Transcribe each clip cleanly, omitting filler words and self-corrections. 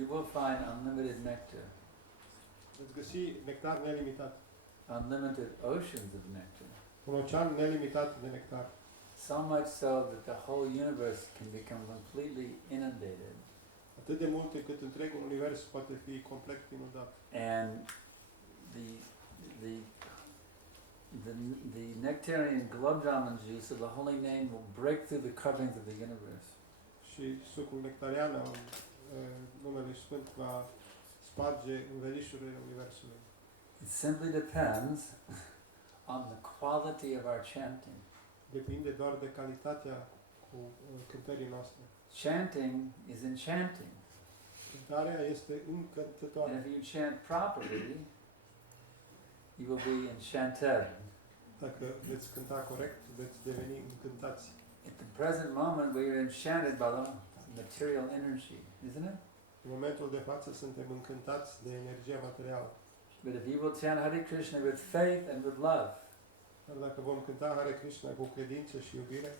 you will find unlimited nectar. Veți găsi nectar nelimitat. Unlimited oceans of nectar. Un ocean nelimitat de nectar. So much so that the whole universe can become completely inundated. Atât de mult încât întregul univers poate fi complet inundat. And the nectarian glove jamun juice of the holy name will break through the coverings of the universe. Și sucul nectarian al numelui Sfânt va sparge învelișurile universului. It simply depends on the quality of our chanting. Depinde doar de calitatea cântării noastre. Chanting is enchanting. Cântarea este încântătoare. And if you chant properly, you will be enchanted. Dacă veți cânta corect, veți deveni încântați. At the present moment, we are enchanted by the material energy, isn't it? În momentul de față suntem încântați de energia materială. But if you will chant Hare Krishna with faith and with love, Dar dacă vom cânta Hare Krishna cu credință și iubire,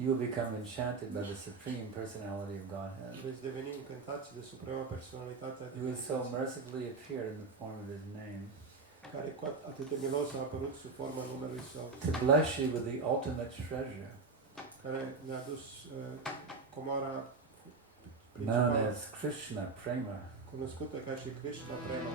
you will become enchanted by the Supreme Personality of Godhead, veți deveni încântați de suprema personalitate a who has so Divinității, mercifully appeared in the form of His name, care cu atât de milos a apărut sub forma numelui Său, to bless you with the ultimate treasure, care ne-a dus comoara known principală, as Krishna Prema. cunoscută ca și Krishna Prema.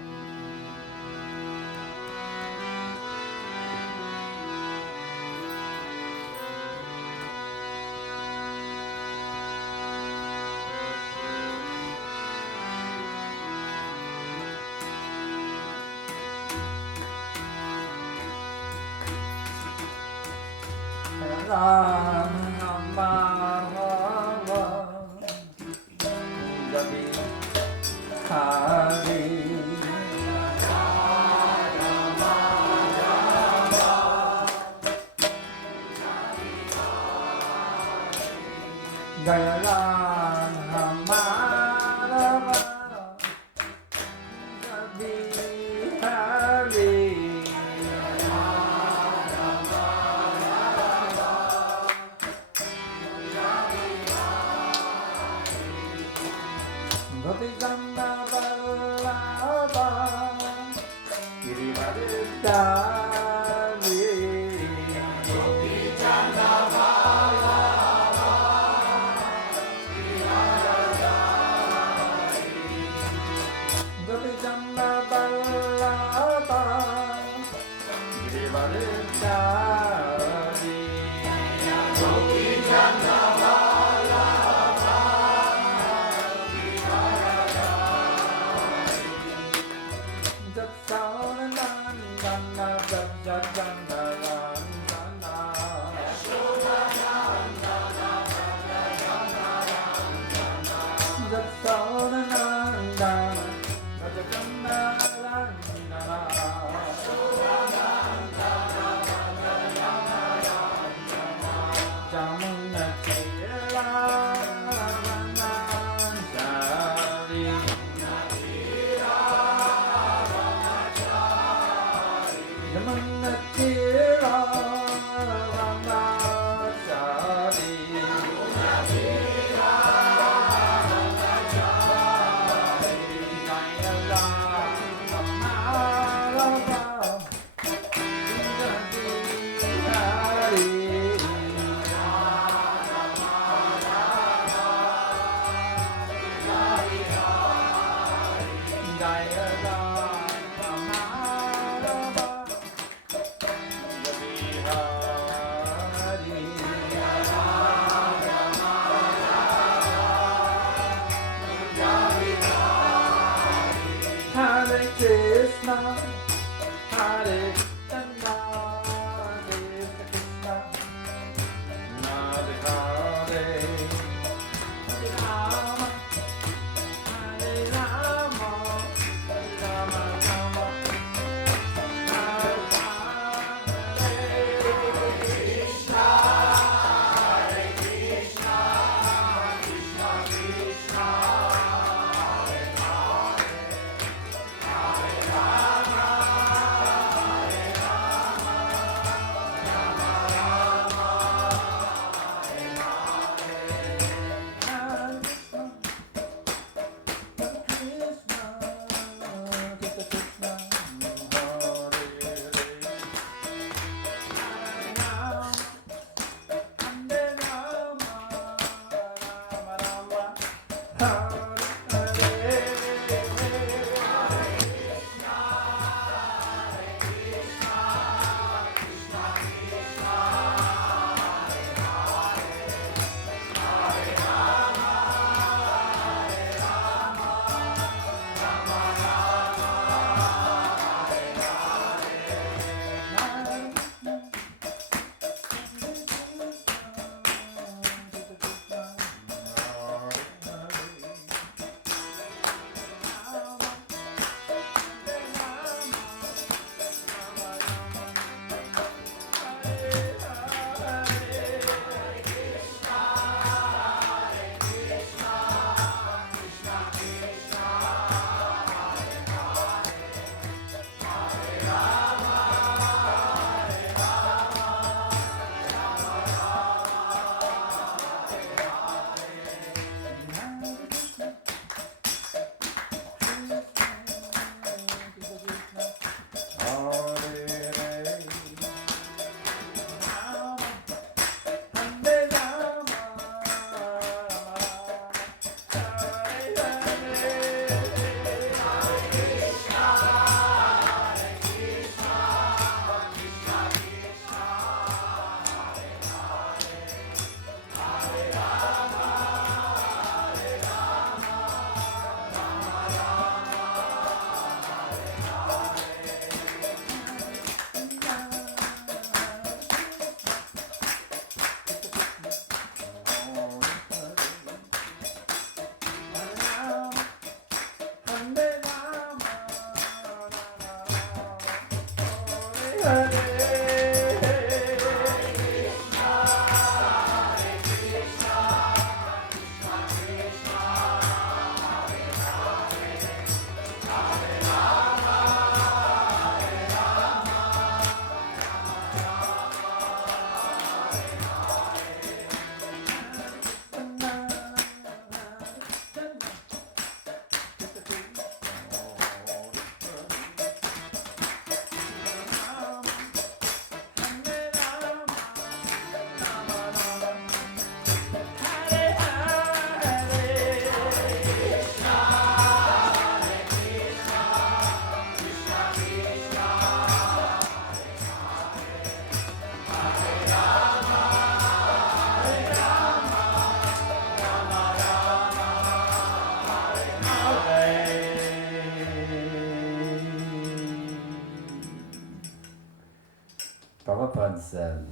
Prabhupada said,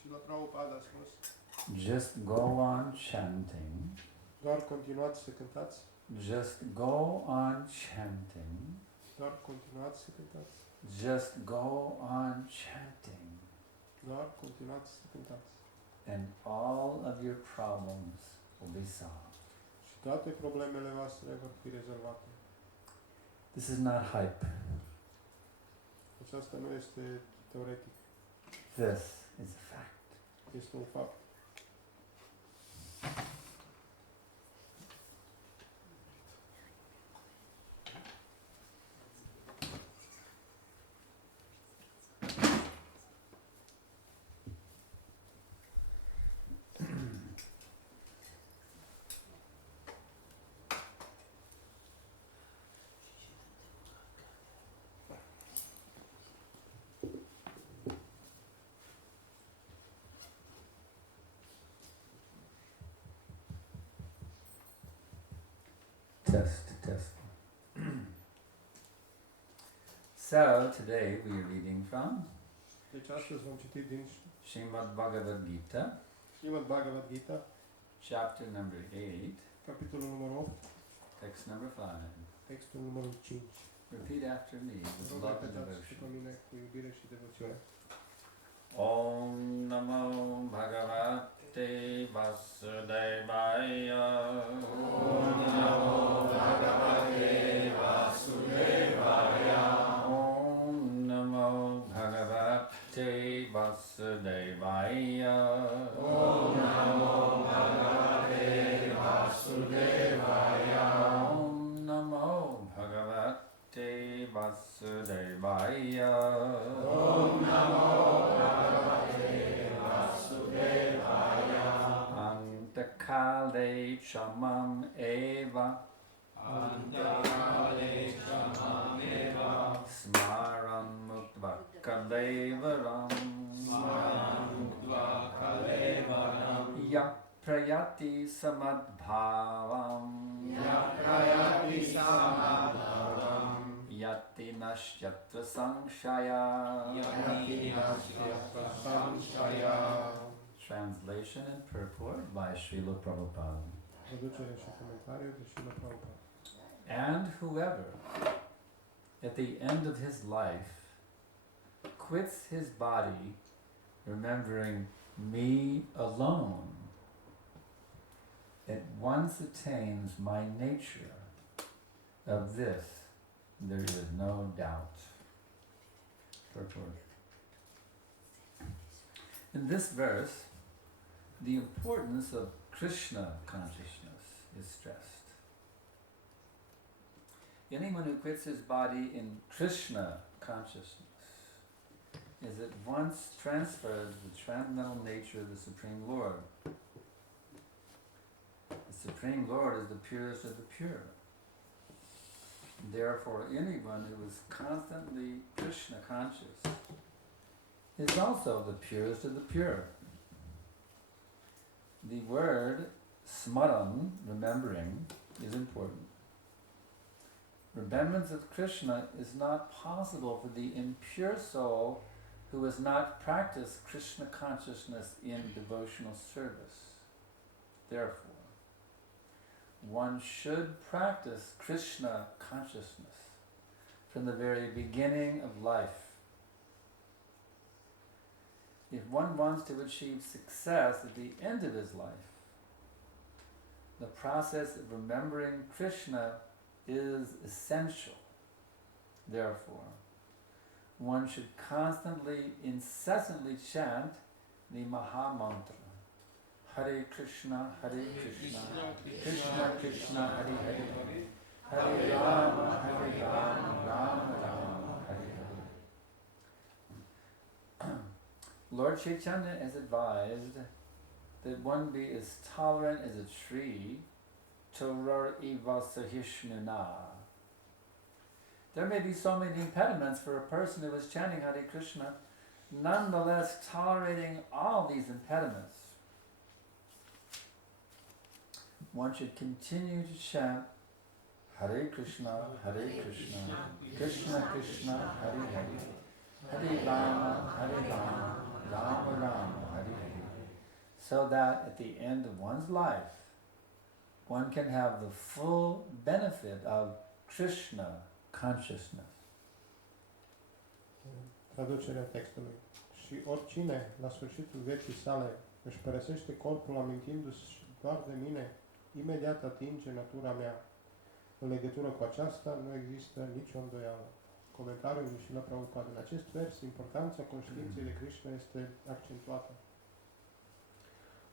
Și la Prabhupada a spus, just go on chanting, doar continuați să cântați, just go on chanting, doar continuați să cântați, just go on chanting, doar continuați să cântați. and all of your problems will be solved. Și toate problemele voastre vor fi rezolvate. This is not hype. Aceasta nu este teoretic, This is a fact. este un fapt. Test. So today we are reading from Deci astăzi vom citi din Srimad Bhagavad Gita, Srimad Bhagavad Gita, chapter number 8, capitolul numărul 8, text number 5. textul numărul 5. Repeat after me with Rog, love and repetați și pe devotion. mine cu iubire și devoțiune. Om Namo Bhagavate Vasudevaya. Om Namo Bhagavate Vasudevaya. Om Namo Bhagavate Vasudevaya. Om Namo Bhagavate Vasudevaya. Om Namo Bhagavate Vasudevaya. Om Namo Bhagavate Vasudevaya. Antakale shamam eva Antale Shamameva smaram muktva kalevaram Smaranutva Kalevaram ya prayati samadbhavam Yaprayati Samadharam yati nashyatra sanshaya. Yati Nasyatra Samshaya. Translation and purport by Srila Prabhupada. Traducere și comentariu de Srila Prabhupada. And whoever, at the end of his life, quits his body, remembering me alone, at once attains my nature. Of this, there is no doubt. Purport. In this verse, the importance of Krishna consciousness is stressed. Anyone who quits his body in Krishna consciousness is at once transferred to the transcendental nature of the Supreme Lord. The Supreme Lord is the purest of the pure. Therefore, anyone who is constantly Krishna conscious is also the purest of the pure. The word smaran, remembering, is important. Remembrance of Krishna is not possible for the impure soul who has not practiced Krishna consciousness in devotional service. Therefore, one should practice Krishna consciousness from the very beginning of life. If one wants to achieve success at the end of his life, the process of remembering Krishna is essential. Therefore, one should constantly, incessantly chant the Maha Mantra. Hare Krishna, Krishna Krishna, Hare Hare, Hare Rama, Rama Rama, Hare Hare. Lord Chaitanya has advised that one be as tolerant as a tree, Toror iva sahishnuna. There may be so many impediments for a person who is chanting Hare Krishna, nonetheless tolerating all these impediments. One should continue to chant Hare Krishna, Krishna Krishna, Hare Hare, Hare Rama, Rama Rama, Hare Hare, so that at the end of one's life, one can have the full benefit of Krishna consciousness. Traducerea textului. Și oricine, la sfârșitul vieții sale, își părăsește corpul amintindu-și doar de mine, imediat atinge natura mea. În legătură cu aceasta, nu există nicio îndoială. Comentariul lui Srila Prabhupada. În acest vers, importanța conștiinței de Krishna este accentuată.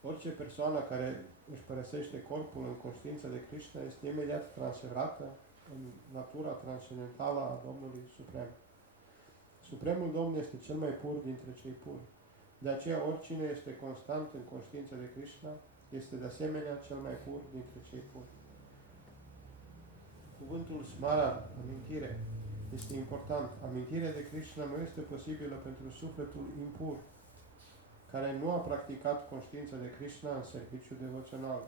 Orice persoană care își părăsește corpul în conștiința de Krishna este imediat transferată în natura transcendentală a Domnului Suprem. Supremul Domn este cel mai pur dintre cei puri. De aceea, oricine este constant în conștiința de Krishna este de asemenea cel mai pur dintre cei puri. Cuvântul smara, amintire, este important. Amintirea de Krishna nu este posibilă pentru sufletul impur, care nu a practicat conștiința de Krishna în serviciu devoțional.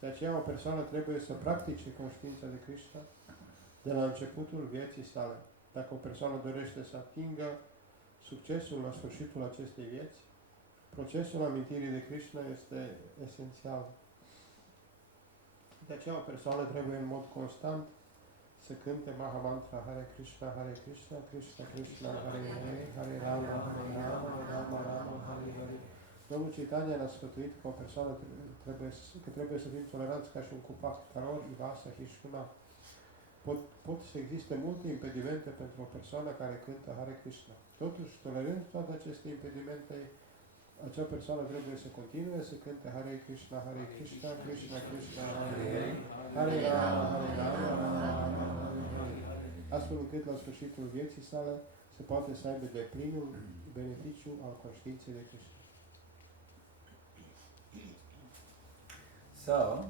De aceea, o persoană trebuie să practice conștiința de Krishna de la începutul vieții sale. Dacă o persoană dorește să atingă succesul la sfârșitul acestei vieți, procesul amintirii de Krishna este esențial. De aceea, o persoană trebuie în mod constant să cânte Mahamantra Hare Krishna, Krishna Krishna, Hare Hare, Hare Rama, Rama Rama, Hare Hare. Domnul Chaitanya ne-a sfătuit că o persoană trebuie să fim toleranți ca și un copac, Karor Ivasa Hishuna. Pot să existe multe impedimente pentru o persoană care cântă Hare Krishna. Totuși, tolerând toate aceste impedimente, acea persoană trebuie să continue să cânte Hare Krishna, Krishna Krishna, Hare Hare, Hare Rama, Rama Rama, astfel încât la sfârșitul vieții sale se poate să aibă de plinul beneficiu al conștiinței de Krishna. So,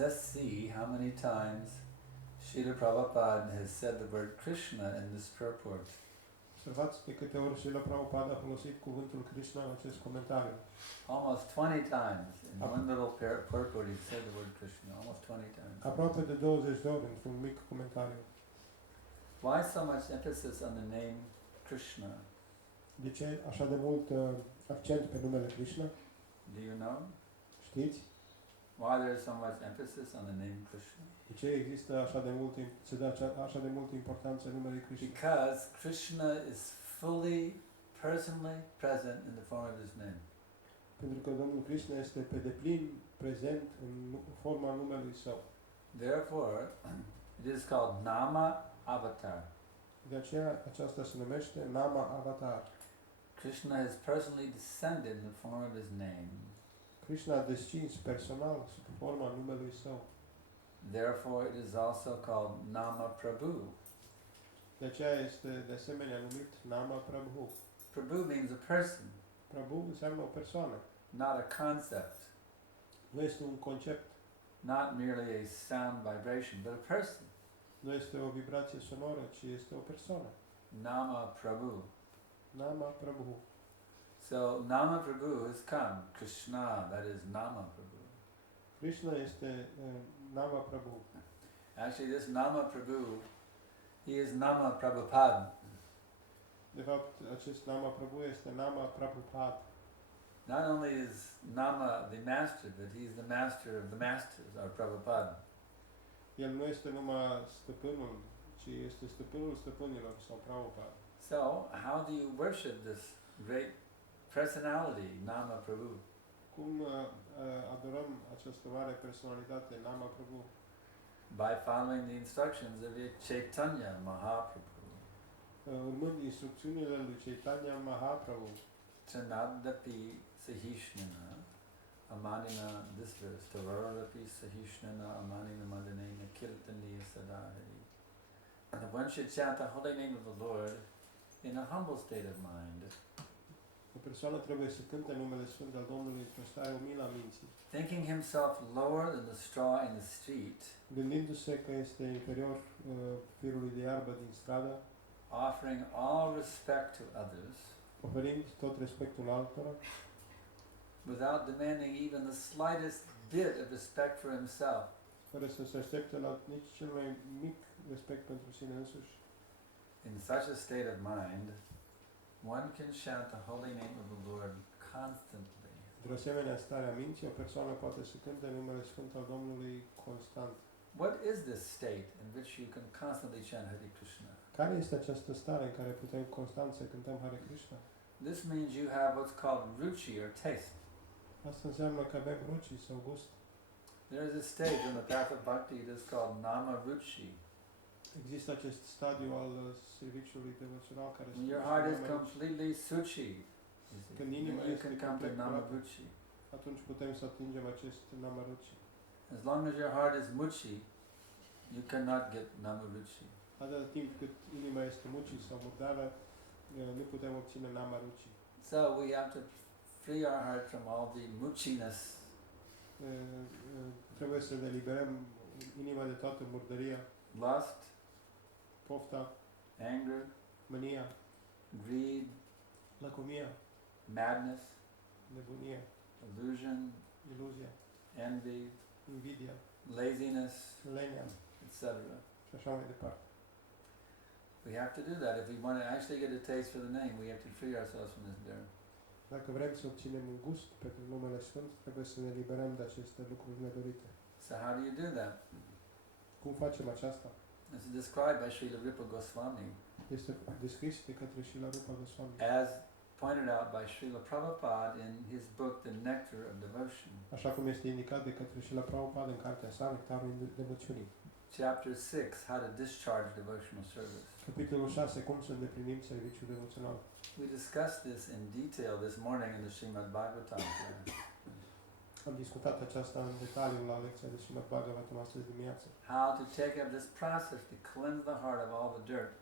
just see how many times Srila Prabhupada has said the word Krishna in this purport. Observați de câte ori Srila Prabhupada a folosit cuvântul Krishna în acest comentariu. Almost 20 times. In one little purport he said the word Krishna, almost 20 times. Aproape de 20 de ori într-un mic comentariu. Why so much emphasis on the name Krishna? De ce așa de mult accent pe numele Krishna? Do you know? Știți? Why there is so much emphasis on the name Krishna? De ce există se dă așa de multă importanță numelui Krishna? Because Krishna is fully, personally present in the form of his name. Pentru că Domnul Krishna este pe deplin prezent în forma numelui său. Therefore, it is called Nama Avatar. De aceea aceasta se numește Nama Avatar. Krishna has personally descended in the form of his name. Krishna a descins personal sub forma numelui său. Therefore, it is also called Nama Prabhu. De aceea este de asemenea numit Nama Prabhu. Prabhu means a person, Prabhu înseamnă o persoană. not a concept, Nu este un concept, not merely a sound vibration, but a person. nu este o vibrație sonoră, ci este o persoană. Nama Prabhu. Nama Prabhu. So Nama Prabhu has come. Krishna, that is Nama Prabhu. Krishna este Nama Prabhu. Actually, this Nama Prabhu, he is Nama Prabhupada. De fapt, acest Nama Prabhu este Nama Prabhupada. Not only is Nama the master, but he's the master of the masters, or Prabhupada. El nu este numai stăpânul, ci este stăpânul stăpânilor sau Prabhupada. So, how do you worship this great personality, Nama Prabhu? Cum adorăm această mare personalitate, Nama Prabhu? By following the instructions of Chaitanya Mahaprabhu. Urmând instrucțiunile lui Chaitanya Mahaprabhu. Chanadapi Sahishnana Amanina, this verse, Tavaradapi Sahishnana Amanina Madanena Kirtaniya Sadahari. And one should chant the holy name of the Lord in a humble state of mind. O persoană trebuie să cânte numele Sfânt al Domnului într-o stare umilă a minții. Thinking himself lower than the straw in the street, Gândindu-se că este inferior firului de iarbă din stradă, offering all respect to others, oferind tot respectul altora, without demanding even the slightest bit of respect for himself. fără să se aștepte la nici cel mai mic respect pentru sine însuși. In such a state of mind, one can chant the holy name of the Lord constantly. Într-o asemenea stare a minții, o persoană poate să cânte numele Sfânt al Domnului constant. What is this state in which you can constantly chant Hare Krishna? Care este această stare în care putem constant să cântăm Hare Krishna? This means you have what's called ruchi or taste. Asta înseamnă că avem ruci sau gust. There is a stage in the path of bhakti that is called nama ruchi. Există acest stadiu al serviciului devoțional care se When your heart is completely suchi, când inima then you este can come to complet nama curată, ruchi. atunci putem să atingem acest nama ruci. As long as your heart is muchi, you cannot get nama ruchi. Atâta timp cât inima este muci sau murdară, nu putem obține nama ruci. So we have to free our heart from all the muchiness. Trebuie să ne eliberăm inima de toată murdăria, Lust, pofta, anger, mânia, greed, lăcomia, madness, nebunia, illusion, iluzia, envy, invidia, laziness, lenea etc. și așa mai departe. We have to do that. If we want to actually get a taste for the name, we have to free ourselves from this dirt. Dacă vrem să obținem un gust pentru numele Sfânt, trebuie să ne eliberăm de aceste lucruri nedorite. So how do you do that? Cum facem aceasta? This is described by Srila Rupa Goswami Este descris de către Srila Rupa Goswami, as pointed out by Srila Prabhupada in his book The Nectar of Devotion. așa cum este indicat de către Srila Prabhupada în cartea sa, Nectarul Devoțiunii. Chapter 6, How to Discharge Devotional Service. Capitolul 6, cum să îndeplinim serviciul devoțional. We discussed this in detail this morning in the Srimad Bhagavatam class. Am discutat aceasta în detaliu la lecția de Srimad Bhagavatam astăzi dimineață. How to take up this process to cleanse the heart of all the dirt.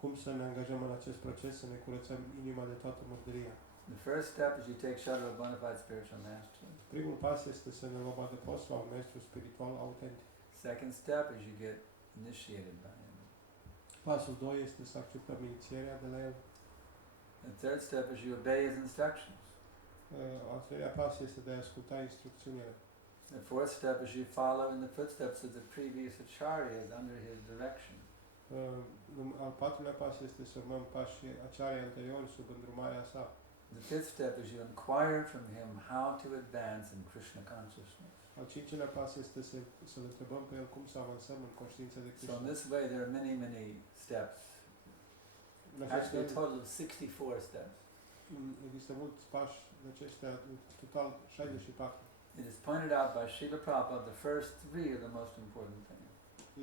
Cum să ne angajăm în acest proces, să ne curățăm inima de toată murdăria. The first step is you take shelter of bona fide spiritual mastery. Primul pas este să ne luăm adăpost la un maestru spiritual autentic. Second step is you get initiated by him. Pasul 2 este să acceptăm inițierea de la el. The third step is you obey his instructions. Al treilea pas este de a asculta instrucțiunile. The fourth step is you follow in the footsteps of the previous acharyas under his direction. Al patrulea pas este să urmăm pașii acharya anteriori sub îndrumarea sa. The fifth step is you inquire from him how to advance in Krishna consciousness. Al cincilea pas este să-l întrebăm pe el cum să avansăm în conștiința de So Krishna. in this way there are many, many steps. Actually a total of 64 steps. Există mulți pași de aceștia, în total 64. It is pointed out by Srila Prabhupada the first three are the most important things.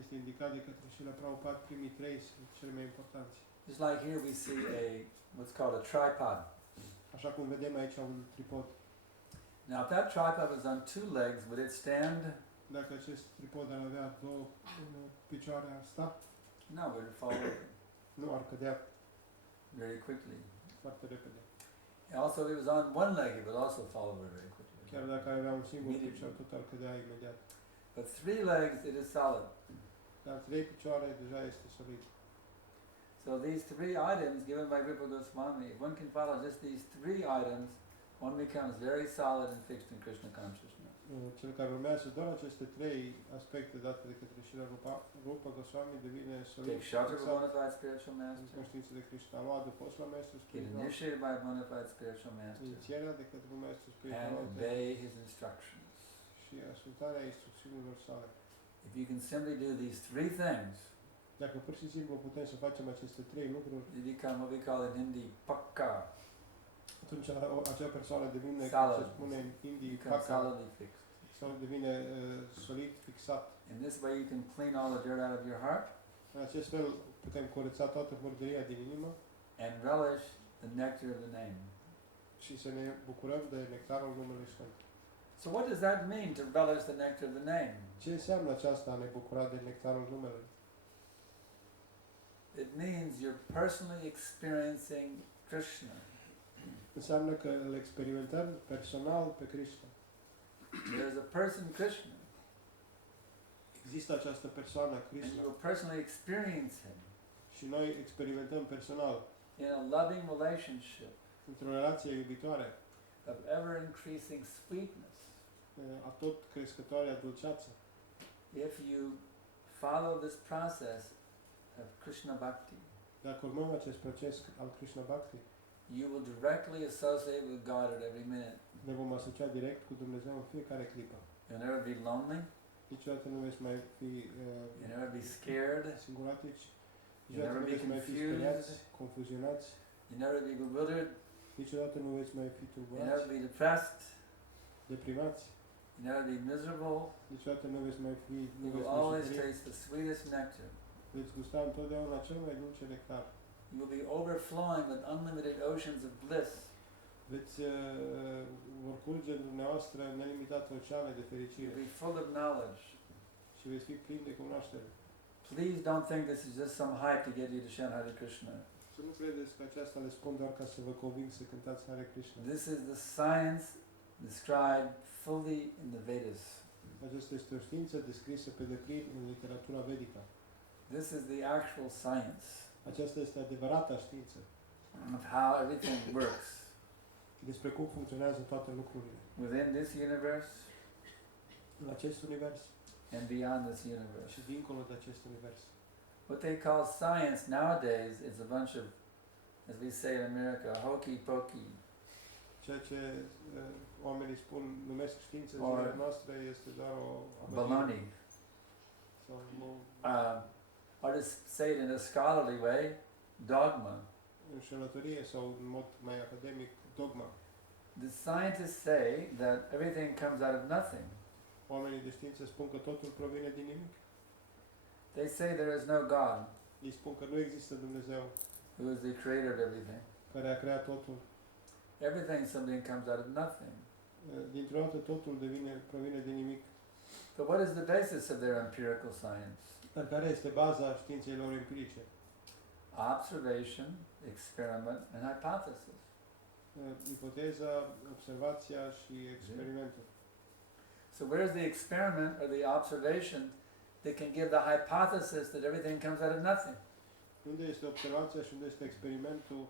Este indicat de către Srila Prabhupada primii 3 sunt cele mai importanți. Just like here we see what's called a tripod. Așa cum vedem aici un tripod. Now if that tripod was on two legs, would it stand? Dacă acest tripod ar avea două picioare, ar sta? No, it would fall over Nu, ar cădea very quickly. foarte repede. Also, if it was on one leg, it would also fall over very quickly. Chiar dacă ar avea un singur picior, tot ar cădea imediat. But three legs, it is solid. Dar 3 picioare deja este solid. So these three items given by Rupa Goswami, if one can follow just these three items, one becomes very solid and fixed in Krishna consciousness. Cel care urmează doar aceste 3 aspecte date de către Srila Rupa Goswami devine solid. Take shelter of a bona fide spiritual în master. conștiință de Krishna. A luat adăpost la maestru Get spiritual. initiated by a bona fide spiritual master. Inițierea de către un maestru And spiritual obey his instructions. și ascultarea instrucțiunilor sale. If you can simply do these three things, Dacă pur și simplu putem să facem aceste 3 lucruri, you become what we call in Hindi pakka. atunci acea persoană devine, cum Solid. se spune în hindi, You become paca, solidly fixed. sau devine solid, fixat. In this way you can clean all the dirt out of your heart În acest fel putem curăța toată murdăria din inimă and relish the nectar of the name. și să ne bucurăm de nectarul numelui Sfânt. So what does that mean, to relish the nectar of the name? Ce înseamnă aceasta, a ne bucura de nectarul numelui? It means you're personally experiencing Krishna. Înseamnă că îl experimentăm personal pe Krishna. There's a person, Krishna, Există această persoană, and Krishna, you will personally experience him și noi experimentăm personal, in a loving relationship într-o relație iubitoare, of ever-increasing sweetness. a tot crescătoarea dulceață. If you follow this process of Krishna Bhakti, Dacă urmăm acest proces al Krishna Bhakti, you will directly associate with God at every minute. ne vom asocia direct cu Dumnezeu în fiecare clipă. You'll never be lonely, Niciodată nu veți mai fi you'll never be scared, singuratici, you'll niciodată never nu be veți mai fi confused, speriați, confuzionați, you'll never be bewildered, niciodată nu veți mai fi you'll never tulburați, be depressed, deprimați, you'll never be miserable. niciodată nu veți mai fi, nu You veți will mai always suferi, taste the sweetest nectar. veți gusta întotdeauna cel mai dulce nectar. You will be overflowing with unlimited oceans of bliss. Veți vor curge în dumneavoastră nelimitate oceane de fericire You'll be full of knowledge. și veți fi plini de cunoaștere. Please don't think this is just some hype to get you to chant Hare Krishna. Să nu credeți că aceasta le spun doar ca să vă conving să cântați Hare Krishna. This is the science described fully in the Vedas. Aceasta este o știință descrisă pe deplin în literatura vedică. This is the actual science Aceasta este adevărata știință of how everything works despre cum funcționează toate lucrurile within this universe în acest univers and beyond this universe. și dincolo de acest univers. What they call science nowadays is a bunch of, as we say in America, hokey pokey. Ceea ce oamenii spun, numesc știință în Or zilele noastre, este doar o baloney. sau o Or to say it in a scholarly way, dogma. înșelătorie sau în mod mai academic, dogma. The scientists say that everything comes out of nothing. Oamenii de știință spun că totul provine din nimic. They say there is no God, Ei spun că nu există Dumnezeu who is the creator of everything. care a creat totul. Everything, something comes out of nothing. Dintr-o dată totul provine din nimic. But what is the basis of their empirical science? Dar care este baza științei lor empirice? Observation, experiment, and hypothesis. Ipoteza, observația și experimentul. So where's the experiment or the observation that can give the hypothesis that everything comes out of nothing? Unde este observația și unde este experimentul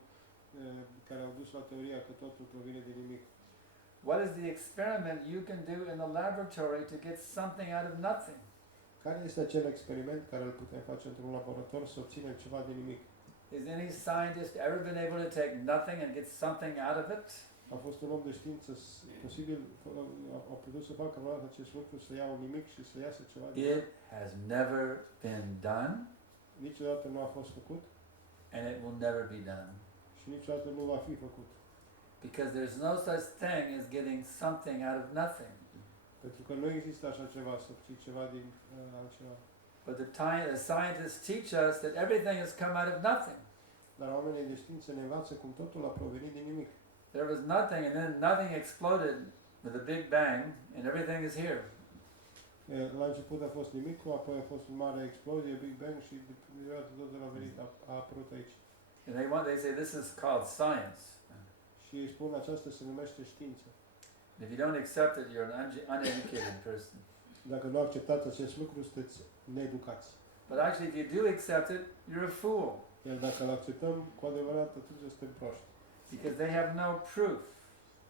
care au dus la teoria că totul provine din nimic? What is the experiment you can do in the laboratory to get something out of nothing? Care este acel experiment care îl putem face într-un laborator să obținem ceva din nimic? Has any scientist ever been able to take nothing and get something out of it? A fost un om de știință posibil, a putut să facă vreodată acest lucru, să ia un nimic și să iasă ceva din el? It has never been done, Niciodată nu a fost făcut and it will never be done. și niciodată nu va fi făcut. Because there's no such thing as getting something out of nothing. Pentru că nu există așa ceva, să obții ceva din altceva. But the scientists teach us that everything has come out of nothing. Dar oamenii de știință ne învață cum totul a provenit din nimic. There was nothing, and then nothing exploded with a big bang, and everything is here. La început a fost nimicul, apoi a fost o mare explozie, Big Bang și deodată totul a venit, a apărut aici. And they say this is called science. Și ei spun aceasta se numește știință. If you don't accept it, you're an uneducated person. Dacă nu acceptați acest lucru, sunteți needucați. But actually, if you do accept it, you're a fool. Iar dacă îl acceptăm cu adevărat, atunci suntem proști. Because they have no proof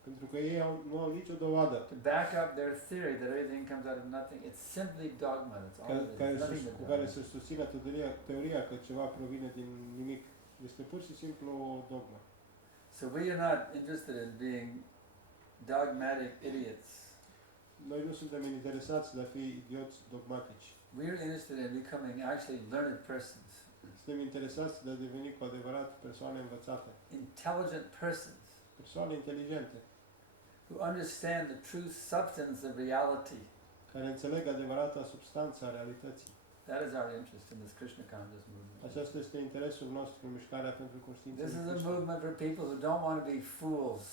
Pentru că ei nu au nicio dovadă to back up their theory that everything comes out of nothing. It's simply dogma. That's all it is. Nothing cu but care dogma. să susțină teoria că ceva provine din nimic. Este pur și simplu o dogmă. So we are not interested in being dogmatic idiots. Noi nu suntem interesați de a fi idioți dogmatici. We are interested in becoming actually learned persons, Suntem interesați de a deveni cu adevărat persoane învățate, intelligent persons persoane inteligente, who understand the true substance of reality. care înțeleg adevărata substanță a realității. That is our interest in this Krishna conscious movement. Aceasta este interesul nostru în mișcarea pentru conștiință. This is a movement for people who don't want to be fools.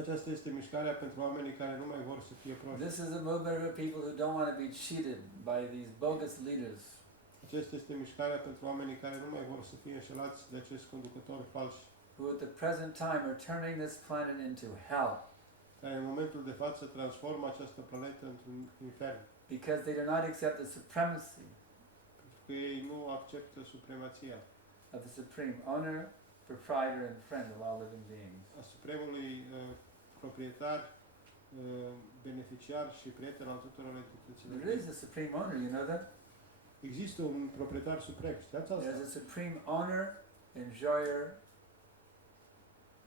Aceasta este mișcarea pentru oamenii care nu mai vor să fie proști. This is a movement for people who don't want to be cheated by these bogus leaders. Aceasta este mișcarea pentru oamenii care nu mai vor să fie înșelați de acești conducători falși, Who at the present time are turning this planet into hell care în momentul de față transformă această planetă într-un infern, because they do not accept the supremacy pentru că ei nu acceptă supremația of the supreme owner, proprietor, and friend of all living beings. a supremului proprietar, beneficiar și prieten al tuturor entităților. There is a supreme owner, you know that? Există un proprietar suprem, știați asta? There's a supreme owner, enjoyer,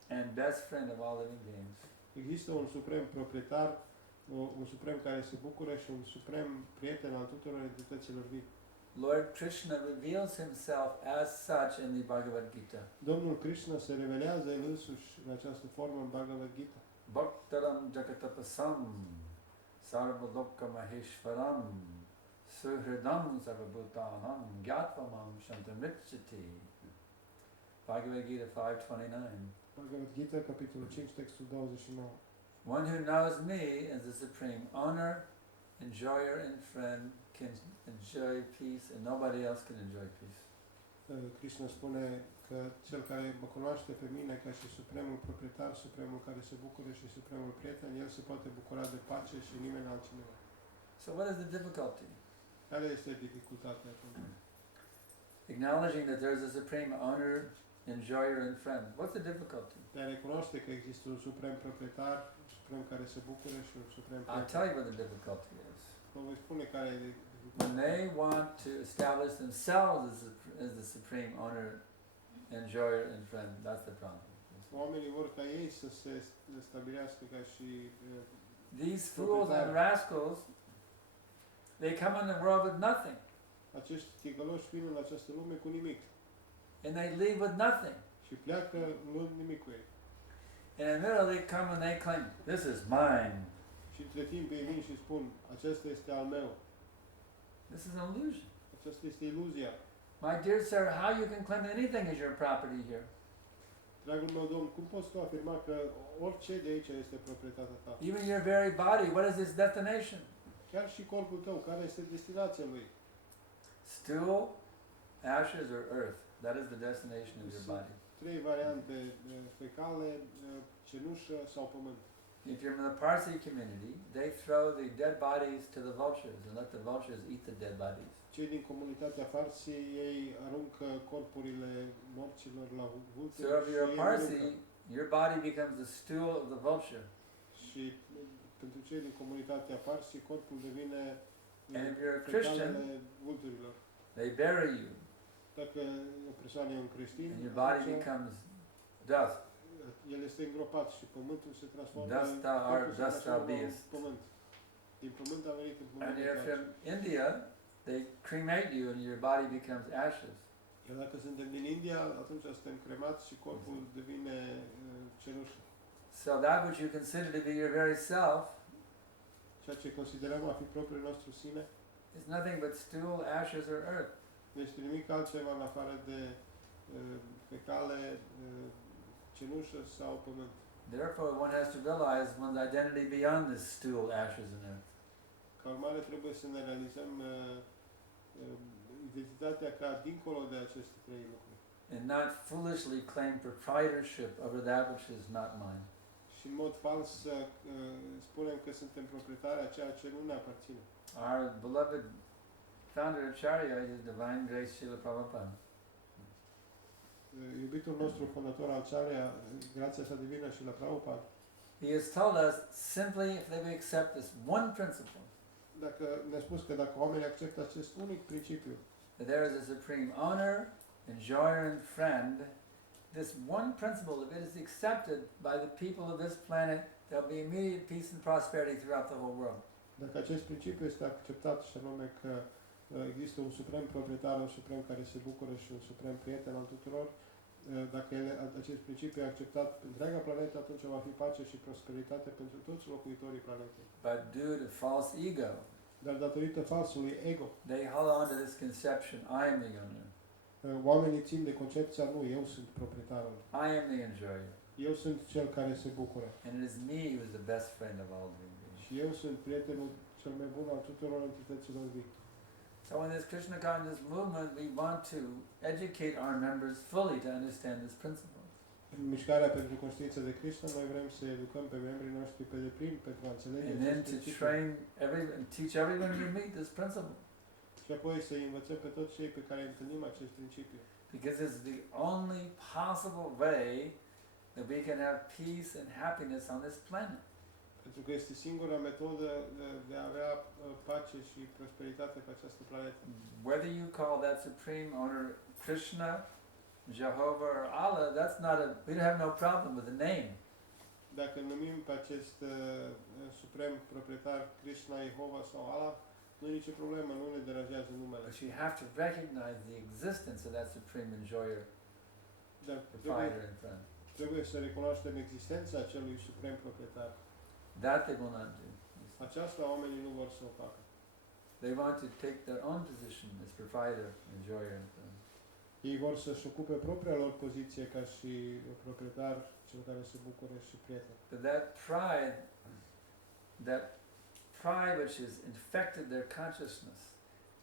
and best friend of all living beings. Există un suprem proprietar, un suprem care se bucură și un suprem prieten al tuturor entităților vii. Lord Krishna reveals himself as such in the Bhagavad Gita. Domnul Krishna se revelează el însuși în această formă în Bhagavad Gita. Bhaktaram jagatapasam sarvaloka maheshwaram suhridam sarvabhutanam gyatvam shantamrichati. Bhagavad Gita 5:29. Bhagavad Gita, capitolul 5, textul 29. One who knows me as the supreme owner, enjoyer, and friend can enjoy peace, and nobody else can enjoy peace. Krishna spune că cel care mă cunoaște pe mine ca și supremul proprietar, supremul care se bucură și supremul prieten, el se poate bucura de pace și nimeni altcineva. So what is the difficulty? Care este dificultatea atunci? Acknowledging that there is a supreme owner, enjoyer, and friend. What's the difficulty? De a recunoaște că există un suprem proprietar, un suprem care se bucură și un suprem I'll prieten. tell you what the difficulty is. Vă voi spune care e When they want to establish themselves as the supreme owner, enjoyer, and friend, that's the problem. Oamenii vor ca ei să se stabilească ca și These fools and rascals, they come in the world with nothing, acești ticăloși vin în această lume cu nimic and they leave with nothing. și pleacă luând nimic cu ei. And in the middle, they come and they claim, "This is mine." Și între timp ei vin și spun, acesta este al meu. This is an illusion. Aceasta este iluzia. My dear sir, how you can claim anything is your property here? Dragul meu domn, cum poți tu afirma că orice de aici este proprietatea ta? Even your very body, what is its destination? Chiar și corpul tău, care este destinația lui? Stool, ashes, or earth. That is the destination of your body. Trei variante, fecale, cenușă sau pământ. If you're in the Parsi community, they throw the dead bodies to the vultures and let the vultures eat the dead bodies. Cei din comunitatea Farsi, ei aruncă corpurile morților la vulturi So if you're și a ei Parsi, mănâncă. your body becomes the stool of the vulture. Și pentru cei din comunitatea Farsi, corpul devine And if you're a Christian, fecalele vulturilor. they bury you, Dacă o persoană e un creștin, and your body atunci becomes dust. el este îngropat și pământul se transformă Dust thou art, corpul se dust thou transformă în beest. pământ. Din pământ a venit în pământ. And if from India, they cremate you and your body becomes ashes. Iar dacă suntem din India, atunci suntem cremați și corpul devine cenușă. So that which you consider to be your very self Ceea ce considerăm a fi propriul nostru sine is nothing but stool, ashes, or earth. nu este nimic altceva în afară de fecale, cenușă sau pământ. Therefore, one has to realize one's identity beyond this stool, ashes, and earth. Ca urmare, trebuie să ne realizăm identitatea ca dincolo de aceste trei lucruri. And not foolishly claim proprietorship over that which is not mine. Și în mod fals să spunem că suntem proprietari a ceea ce nu ne aparține. Our beloved founder of Charya, His Divine Grace Srila Prabhupada, Iubitul nostru fondator al Charya, grația sa divină și la Prabhupada, he has told us simply if they will accept this one principle, dacă ne-a spus că dacă oamenii acceptă acest unic principiu, that there is a supreme owner, enjoyer, and friend, this one principle, if it is accepted by the people of this planet, there will be immediate peace and prosperity throughout the whole world. dacă acest principiu este acceptat și anume că există un suprem proprietar, un suprem care se bucură și un suprem prieten al tuturor, dacă acest principiu e acceptat pe întreaga planetă, atunci va fi pace și prosperitate pentru toți locuitorii planetei. But due to false ego, Dar datorită falsului ego, they hold on to this conception, I am the owner, oamenii țin de concepția, nu, eu sunt proprietarul, I am the enjoyer, eu sunt cel care se bucură and it is me who is the best friend of all living beings. și eu sunt prietenul cel mai bun al tuturor entităților vii. So in this Krishna conscious movement, we want to educate our members fully to understand this principle. În mișcarea pentru conștiință de Krishna, noi vrem să educăm pe membrii noștri pe deplin pentru a înțelege And then acest to principiu. train and teach everyone we meet this principle. Și apoi să învățăm pe toți cei pe care îi întâlnim acest principiu. Because it's the only possible way that we can have peace and happiness on this planet. Pentru că este singura metodă de a avea pace și prosperitate pe această planetă. Whether you call that supreme owner Krishna, Jehovah, or Allah, that's not a, we don't have no problem with the name. Dacă numim pe acest suprem proprietar Krishna, Jehova sau Allah, nu e nicio problemă, nu ne deranjează numele. But you have to recognize the existence of that supreme enjoyer, Dar provider, and friend. trebuie să recunoaștem existența acelui suprem proprietar. That they will not do. Aceasta oamenii nu vor să o facă. They want to take their own position as provider, enjoyer, and friend. Ei vor să-și ocupe propria lor poziție ca și proprietar, cel care se bucură și prieten. But that pride which has infected their consciousness,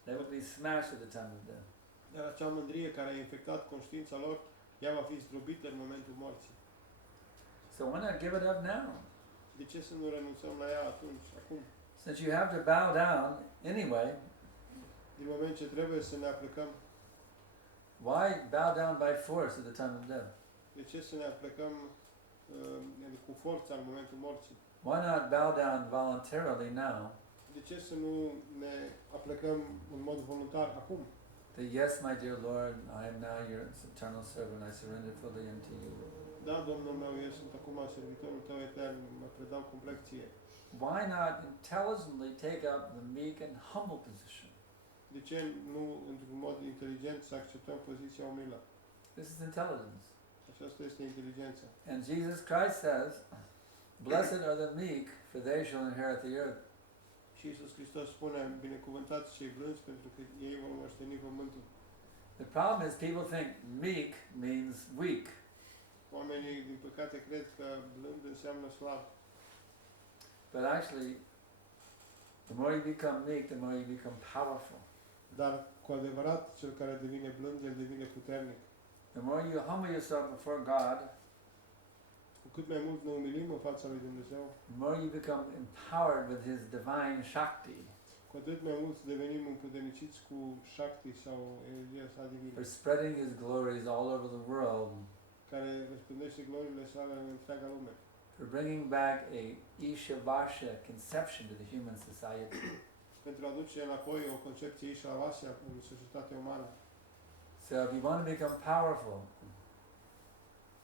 that will be smashed at the time of death. Dar acea mândrie care a infectat conștiința lor, ea va fi zdrobită în momentul morții. So why not give it up now? De ce să nu renunțăm la ea atunci, acum? Since you have to bow down anyway, Din moment ce trebuie să ne aplicăm, why bow down by force at the time of death? de ce să ne aplicăm cu forța în momentul morții? Why not bow down voluntarily now? De ce să nu ne aplicăm în mod voluntar acum? That yes, my dear Lord, I am now your eternal servant, I surrender fully unto you. Da, Domnul meu, eu sunt acum servitorul tău etern, mă predau complet ție. Why not intelligently take up the meek and humble position? De ce nu, într-un mod inteligent, să acceptăm poziția umilă? This is intelligence. Aceasta este inteligența. And Jesus Christ says, blessed are the meek, for they shall inherit the earth. Și Iisus Hristos spune, binecuvântați cei blânzi, pentru că ei vor moșteni pământul. The problem is people think meek means weak. Oamenii, din păcate, cred că blând înseamnă slab. But actually, the more you become meek, the more you become powerful. Dar, cu adevărat, cel care devine blând, el devine puternic. The more you humble yourself before God, Cu cât mai mult ne umilim în fața lui Dumnezeu, the more you become empowered with His divine Shakti cu atât mai mult devenim împuterniciți cu Shakti sau energia sa divină, for spreading His glories all over the world, care răspândește gloriile sale în întreaga lume, for bringing back a Ishavasya conception to the human society. pentru a aduce înapoi o concepție Ishavasya în societatea umană. So if you want to become powerful,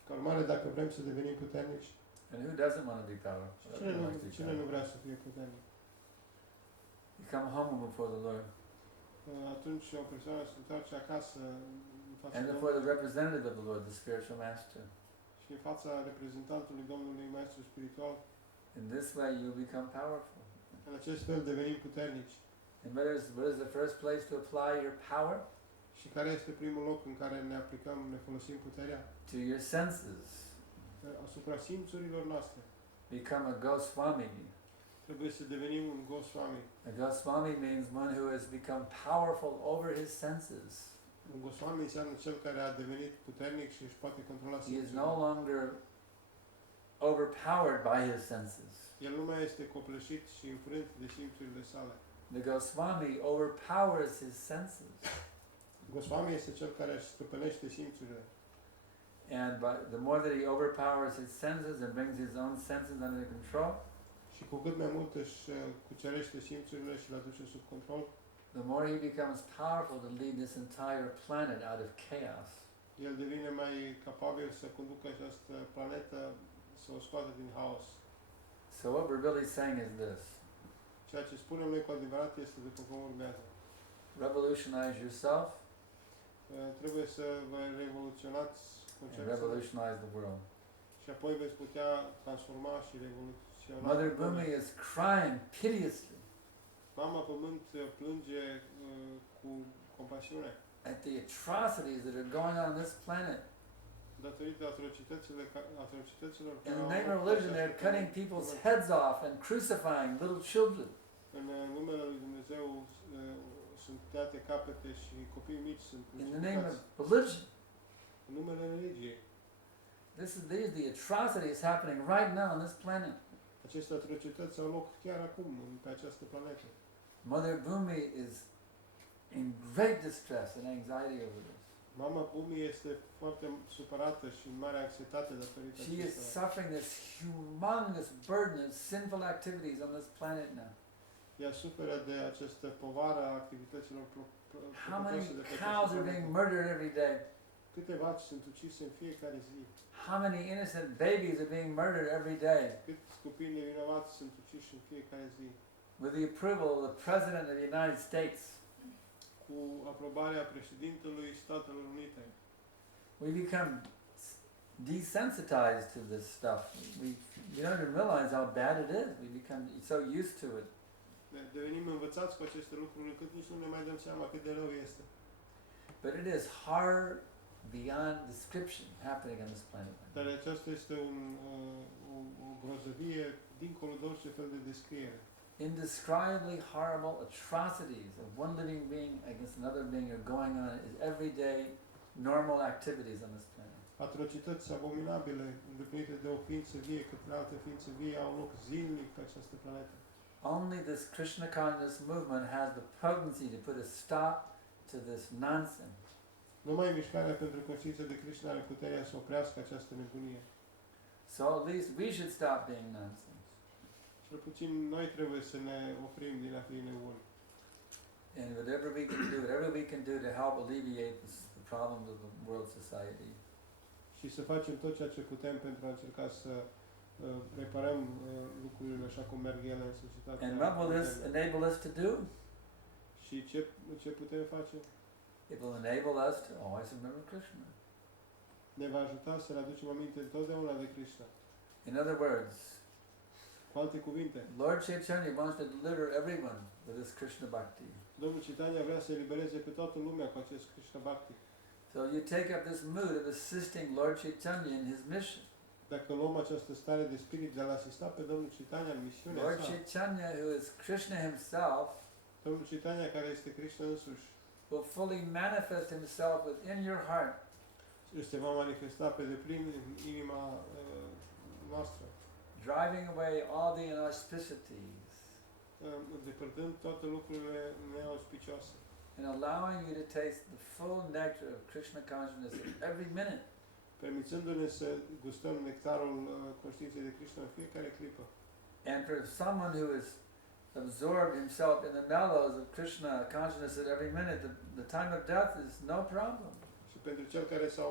Ca urmare, dacă vrem să devenim puternici, and who doesn't want to be powerful? Everyone wants to be cine nu powerful. vrea să fie puternic? You come home before the Lord Atunci o persoană se întoarce acasă în fața and before the Domnului representative of the Lord, the spiritual master. și în fața reprezentantului Domnului Maestru Spiritual. In this way you become powerful. În acest fel devenim puternici. And what is the first place to apply your power? Și care este primul loc în care ne aplicăm, ne folosim puterea? To your senses. Asupra simțurilor noastre. Become a Goswami. Trebuie să devenim un Goswami. A Goswami means one who has become powerful over his senses. Un Goswami înseamnă cel care a devenit puternic și își poate controla He is simțurile. no longer overpowered by his senses. El nu mai este copleșit și înfrânt de simțurile sale. The Goswami overpowers his senses. Goswami este cel care își stăpânește simțurile. And the more that he overpowers his senses and brings his own senses under control, Și cu cât mai mult își cucerește simțurile și le aduce sub control, the more he becomes powerful to lead this entire planet out of chaos. el devine mai capabil să conducă această planetă, să o scoată din haos. So what we're really saying is this: Ceea ce spunem noi cu adevărat este după cum urmează. revolutionize yourself Trebuie să vă revoluționați and concepția revolutionize the world. și apoi veți putea transforma și revoluționa. Mother Bhumi is crying piteously Mama Pământ plânge cu compasiune at the atrocities that are going on on this planet. datorită atrocităților In the name of religion, they're cutting people's heads off and crucifying little children. În numele lui Dumnezeu sunt tăiate capete și copii mici sunt In the name of crucificați. religion. În numele religiei. These are the atrocities happening right now on this planet. Aceste atrocități au loc chiar acum pe această planetă. Mother Bhumi is in great distress and anxiety over this. Mama Bhumi este foarte supărată și în mare anxietate datorită She is acestora. suffering this humongous burden of sinful activities on this planet now. Ea suferă de această povară a activităților How many păcătoase de pe cows această are being planetă. murdered every day? Câte vaci sunt ucise în fiecare zi? How many innocent babies are being murdered every day? Câți copii nevinovați sunt uciși în fiecare zi? With the approval of the President of the United States, Cu aprobarea președintelui Statelor Unite. we become desensitized to this stuff. We don't even realize how bad it is. We become so used to it. Devenim învățați cu aceste lucruri încât nici nu ne mai dăm seama cât de rău este. But it is hard beyond description happening on this planet. Dar aceasta este o grozăvie dincolo de orice fel de descriere. Indescribably horrible atrocities of one living being against another being are going on is everyday normal activities on this planet. Atrocități abominabile îndeplinite de o ființă vie către altă ființă vie au loc zilnic pe această planetă. Only this Krishna conscious movement has the potency to put a stop to this nonsense. Numai mișcarea pentru conștiință de Krishna are puterea să oprească această nebunie. So at least we should stop being nonsense. Cel puțin noi trebuie să ne oprim din a fi nebuni. And whatever we can do to help alleviate the problems of the world society. Și să facem tot ceea ce putem pentru a încerca să reparăm lucrurile așa cum merg ele în societate. And what will this enable us to do? Și ce putem face? It will enable us to always remember Krishna. Ne va ajuta să ne aducem aminte întotdeauna de Krishna. In other words, Cu alte cuvinte, Lord Chaitanya wants to deliver everyone with this Krishna Bhakti. Domnul Chaitanya vrea să elibereze pe toată lumea cu acest Krishna Bhakti. So you take up this mood of assisting Lord Chaitanya in his mission. Dacă luăm această stare de spirit de a-L asista pe Domnul Chaitanya în misiunea Lord sa, Chaitanya, who is Krishna himself, Domnul Chaitanya, care este Krishna însuși, will fully manifest himself within your heart. își se va manifesta pe deplin în inima noastră, driving away all the inauspicities, îndepărtând toate lucrurile neauspicioase and allowing you to taste the full nectar of Krishna consciousness at every minute. permițându-ne să gustăm nectarul conștiinței de Krishna în fiecare clipă. And for someone who is absorbed himself in the mellows of Krishna consciousness at every minute, the time of death is no problem. Și pentru cel care s-a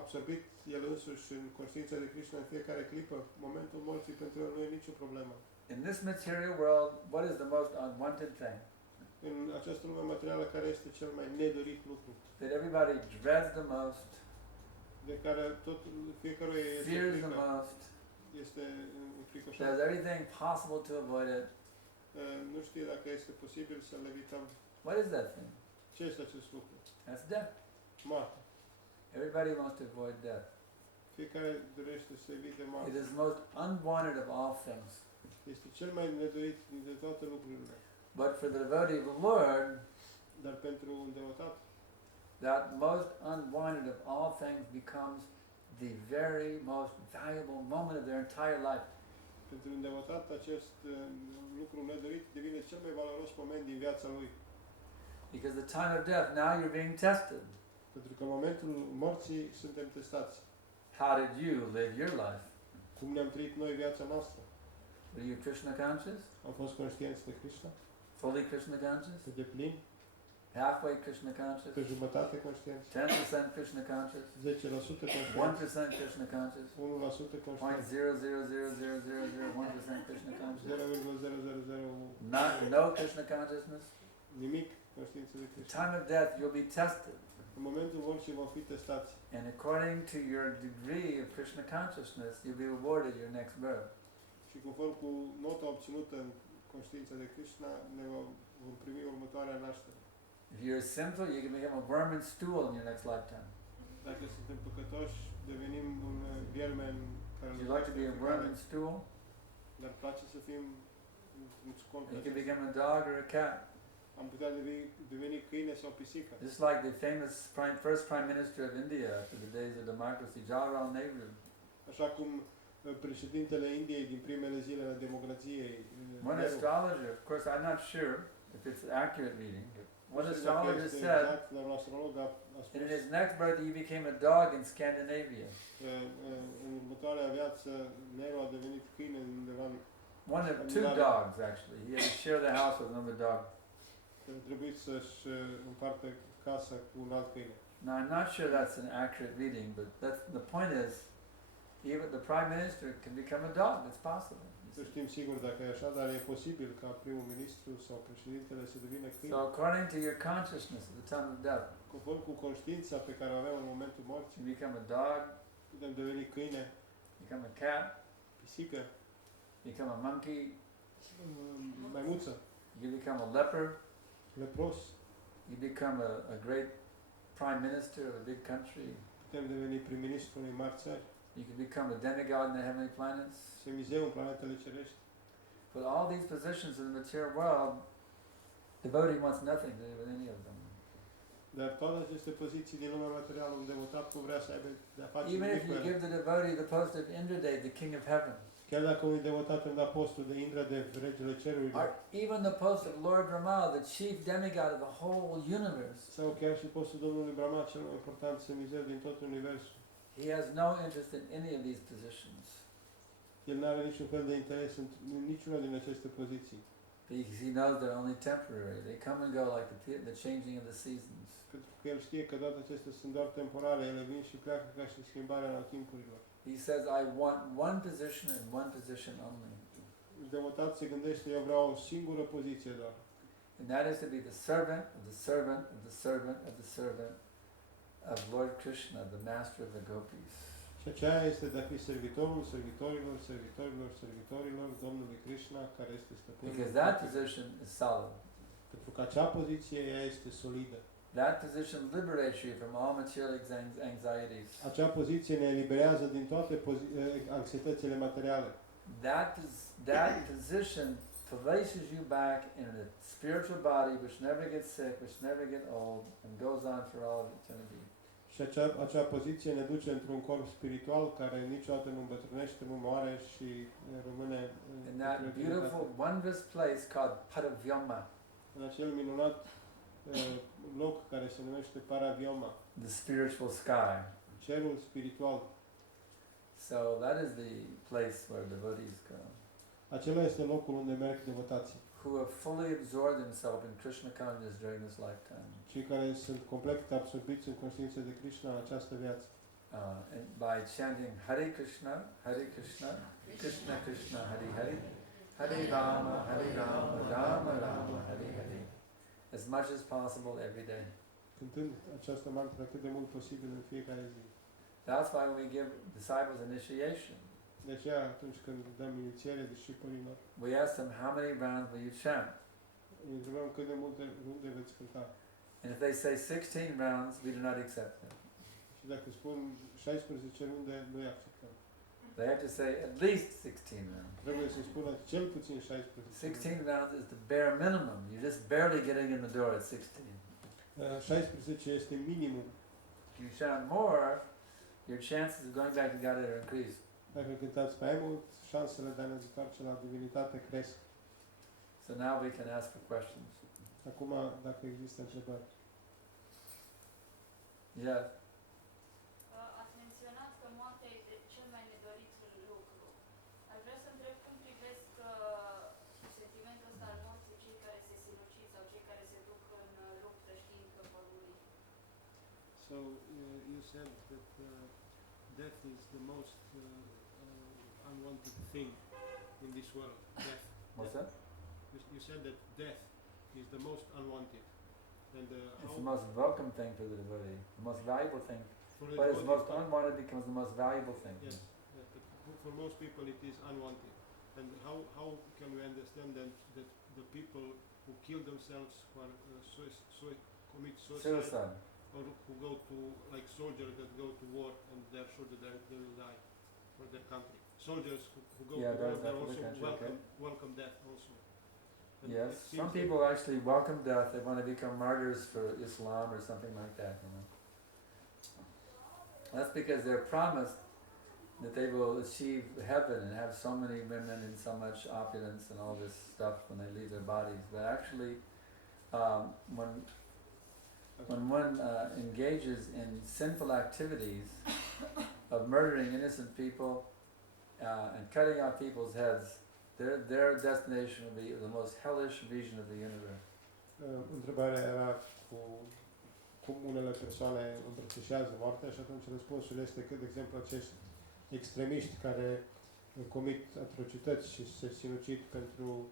absorbit el însuși în conștiința de Krishna în fiecare clipă, momentul morții pentru el nu e nicio problemă. In this material world, what is the most unwanted thing? În această lume materială, care este cel mai nedorit lucru, That everybody dreads the most, de care fiecăruia fears the most, este înfricoșat. does everything possible to avoid it. Nu știe dacă este posibil să le evităm. What is that thing? Ce este acest lucru? That's death. Moartea. Everybody wants to avoid death. Fiecare dorește să evite It moartea. is the most unwanted of all things. Este cel mai nedorit dintre toate lucrurile. But for the devotee of the Lord, Dar pentru un devotat, that most unwanted of all things becomes the very most valuable moment of their entire life. pentru un devotat, acest lucru nedorit devine cel mai valoros moment din viața lui. Because the time of death, now you're being tested. Pentru că în momentul morții suntem testați. How did you live your life? Cum ne-am trăit noi viața noastră? Were you Krishna conscious? Am fost conștienți de Krishna? Fully Krishna conscious? Pe deplin? Halfway Krishna conscious? Pe jumătate conștienți? 10% Krishna conscious? 10% conștienți? 1% Krishna conscious? 1% conștienți? 0.0000001% Krishna conscious? 0,0001 Not no Krishna consciousness. nimic conștiință de The Krishna. time of death you'll be tested. În momentul morții vom fi testați. And according to your degree of Krishna consciousness, you'll be awarded your next birth. Și conform cu nota obținută în conștiința de Krishna, ne vom primi următoarea naștere. If you're sinful, you can become a worm and stool in your next lifetime. Dacă suntem păcătoși, devenim un viermen care Would you like to be a worm and stool? Dar place să fim un scol. You can become a dog or a cat. Am putea deveni câine sau pisică. Just like the famous first Prime Minister of India after the days of democracy, Jawaharlal Nehru. Așa cum președintele Indiei din primele zile ale democrației. One astrologer, of course I'm not sure if it's an accurate reading, but one astrologer said that in his next birth he became a dog in Scandinavia. În următoarea viață Nehru a devenit câine undeva în One of two dogs actually. He had to share the house with another dog. Trebuie să-și împartă casa cu un alt câine. Now I'm not sure that's an accurate reading, but that's the point is, even the Prime Minister can become a dog. It's possible. Nu știm sigur dacă e așa, dar e posibil ca primul ministru sau președintele să devină câine. So according to your consciousness at the time of death, Conform cu conștiința pe care o avem în momentul morții, you become a dog, putem deveni câine, become a cat, pisică, become a monkey, maimuță, you become a leper, lepros, you become a great Prime Minister of a big country, putem deveni prim-ministru unei mari țări, you can become a demigod in the heavenly planets. semizeu în planetele cerești. But all these positions in the material world, devotee wants nothing to do with any of them. Dar toate aceste poziții din lumea materială, un devotat nu vrea să aibă de-a face Even nimic if cu you ele. give the devotee the post of Indradev, the king of heaven, Chiar dacă unui devotat îmi da postul de Indradev, regele cerurilor, or even the post of Lord Brahma, the chief demigod of the whole universe, sau chiar și postul Domnului Brahma, cel mai important semizeu din tot universul, he has no interest in any of these positions el nu are niciun fel de interes în niciuna din aceste poziții. because he knows they're only temporary. They come and go like the changing of the seasons. Pentru că el știe că toate acestea sunt doar temporare, ele vin și pleacă ca și schimbarea timpurilor. He says, I want one position and one position only. Devotat se gândește, eu vreau o singură poziție doar. And that is to be the servant of the servant of the servant of the servant of Lord Krishna, the master of the gopis. Și aceea este de a fi servitorul servitorilor, servitorilor, servitorilor Domnului Krishna, care este stăpânul. Because that position is solid. Pentru că acea poziție ea este solidă. That position liberates you from all material anxieties. Acea poziție ne eliberează din toate anxietățile materiale. That position places you back in a spiritual body which never gets sick, which never gets old, and goes on for all of eternity. Și acea poziție ne duce într-un corp spiritual care niciodată nu îmbătrânește, nu moare și rămâne in that beautiful, wondrous place called Paravyoma, în acel minunat loc care se numește Paravyoma, the spiritual sky. cerul spiritual. So that is the place where devotees go, Acela este locul unde merg devotații, who have fully absorbed themselves in Krishna consciousness during this lifetime. cei care sunt complet absorbiți în conștiință de Krishna în această viață. And by chanting Hare Krishna, Krishna Krishna, Hare Hare, Hare Rama, Rama Rama, Hare Hare, as much as possible every day. Cântând această mantră cât de mult posibil în fiecare zi. That's why we give disciples initiation. De aceea, atunci când dăm inițiere discipolilor, We ask them, how many rounds will you chant? îi întrebăm cât de multe runde veți cânta. And if they say 16 rounds, we do not accept them. Și dacă spun 16 runde, nu-i acceptăm. They have to say at least 16 rounds. Trebuie să spună cel puțin 16. 16 rounds is the bare minimum. You're just barely getting in the door at 16. 16 este minimum. If you chant more, your chances of going back to God are increased. Dacă cântați mai mult, șansele de a ne întoarce la divinitate cresc. So now we can ask for questions. Acum, dacă există întrebări. Yeah. Ați menționat că moartea este cel mai nedorit lucru. Aș vrea să întreb cum privesc sentimentul ăsta al morții cei care se sinucid sau cei care se duc în luptă știind că vor muri. So you said that death is the most unwanted thing in this world. Death. What's that? You said that death is the most unwanted, and It's the most welcome thing for the devotee, the most valuable thing. for the What is devotee- most unwanted becomes the most valuable thing. Yes, but for most people it is unwanted. And how can we understand that the people who kill themselves, who are commit suicide, Suicide. or who go to, like soldiers that go to war and they're sure that they will die for their country. Soldiers who go Yeah, to war, that's they for the also country, welcome death also. And Yes, it seems some that- people actually welcome death. They want to become martyrs for Islam or something like that. You know, that's because they're promised that they will achieve heaven and have so many women and so much opulence and all this stuff when they leave their bodies. But actually, when one engages in sinful activities of murdering innocent people and cutting off people's heads, their destination will be the most hellish region of the universe. Întrebarea era cum unele persoane îmbrățișează moartea și atunci răspunsul este că, de exemplu, acești extremiști care comit atrocități și se sinucid pentru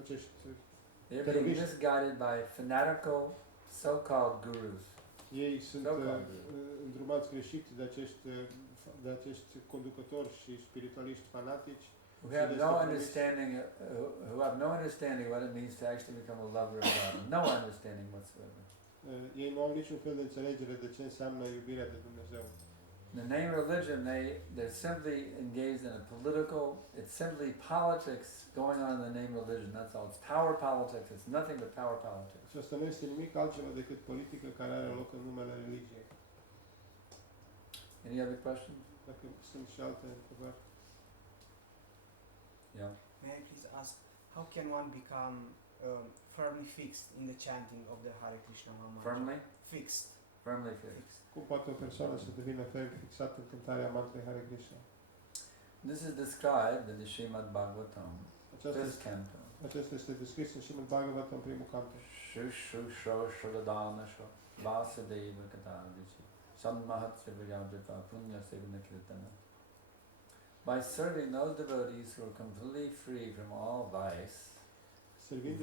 acești They're being misguided by fanatical so-called gurus. ei sunt So-called îndrumați greșit de acești conducători și spiritualiști fanatici who have no understanding, who have no understanding what it means to actually become a lover of God. No understanding whatsoever. Ei nu au niciun fel de înțelegere de ce înseamnă iubirea de Dumnezeu. In the name of religion, they're simply engaged in a political, it's simply politics going on in the name of religion, that's all. It's power politics, it's nothing but power politics. Și asta nu este nimic altceva decât politică care are loc în numele religiei. Any other questions? Dacă sunt și alte întrebări. Yeah. May I please ask, how can one become firmly fixed in the chanting of the Hare Krishna mantra? Firmly? Fixed. Firmly fixed. Cum poate o persoană să devină ferm fixată în cântarea mantrei Hare Krishna? This is described in the Srimad Bhagavatam, fifth canto. Acesta este descris în Srimad Bhagavatam, primul canto. Shusho Shradhanasho Vasudeva Katadici Sanmahatya Vijayajata Punya Sevana Kirtana. By serving those devotees who are completely free from all vice,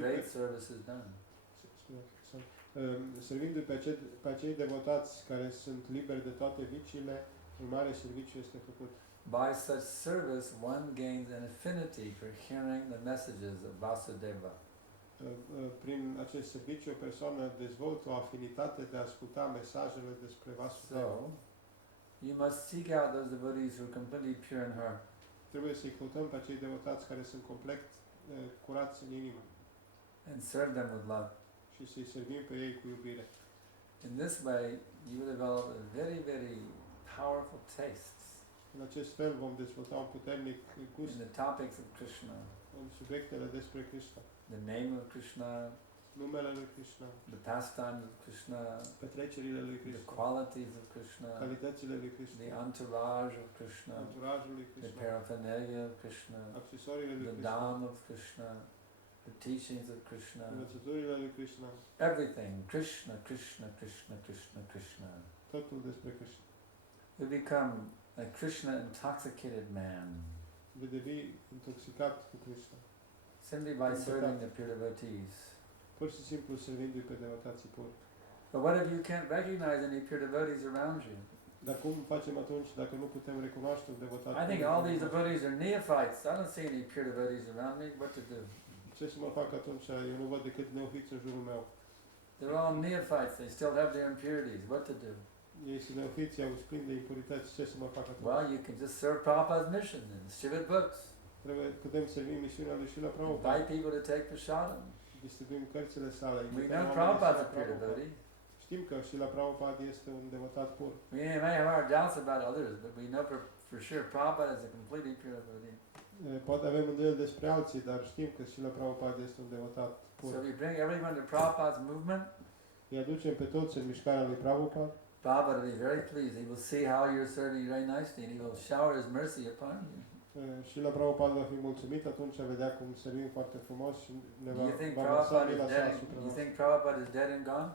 great service is done. Servindu-i pe acei devotați care sunt liberi de toate viciile, un mare serviciu este făcut. By such service, one gains an affinity for hearing the messages of Vasudeva. Prin acest serviciu, o persoană dezvoltă o afinitate de a asculta mesajele despre Vasudeva. So, you must seek out those devotees who are completely pure in heart. Trebuie să-i căutăm pe acei devotați care sunt complet curați în inimă And serve them with love. și și să-i servim pe ei cu iubire. In this way, you will develop a very, very powerful taste În acest fel vom dezvolta un puternic gust in the topics of Krishna, în subiectele despre Krishna, the name of Krishna, numele lui Krishna, the pastimes of Krishna, petrecerile lui the Krishna, qualities of Krishna, calitățile lui the Krishna, entourage of Krishna, anturajul lui the Krishna, paraphernalia of Krishna, accesoriile lui the Krishna, dham of Krishna, the teachings of Krishna, învățăturile lui Krishna, everything. Krishna, Krishna, Krishna, Krishna, Krishna. totul despre Krishna. We become a Krishna intoxicated man Vei deveni intoxicat cu Krishna, simply by serving the pure devotees. pur și simplu servindu-i pe devotații puri. But what if you can't recognize any pure devotees around you? Dar cum facem atunci dacă nu putem recunoaște un devotat? I think all these devotees are neophytes. I don't see any pure devotees around me. What to do? Ce să mă fac atunci? Eu nu văd decât neofiți în jurul meu. They're all neophytes. They still have their impurities. What to do? Ei sunt neofiți, au plini de impurități. Ce să mă fac atunci? Well, you can just serve Prabhupada's mission and distribute books. Putem servi misiunea lui Srila Prabhupada. Invite people to take prasadam. Distribuim cărțile sale. We know Prabhupada's a pure devotee. Știm că Srila Prabhupada este un devotat pur. We may have our doubts about others, but we know for sure Prabhupada is a completely pure devotee. Poate avem îndoieli despre alții, dar știm că Srila Prabhupada este un devotat pur. So we bring everyone to Prabhupada's movement. Îi aducem pe toți în mișcarea lui Prabhupada. Prabhupada will be very pleased. He will see how you're serving very nicely and he will shower his mercy upon you. Srila Prabhupada va fi mulțumit, atunci a vedea cum servim foarte frumos și ne Do you think va Prabhupada is mila sa dead? asupra You noastră. think Prabhupada is dead and gone?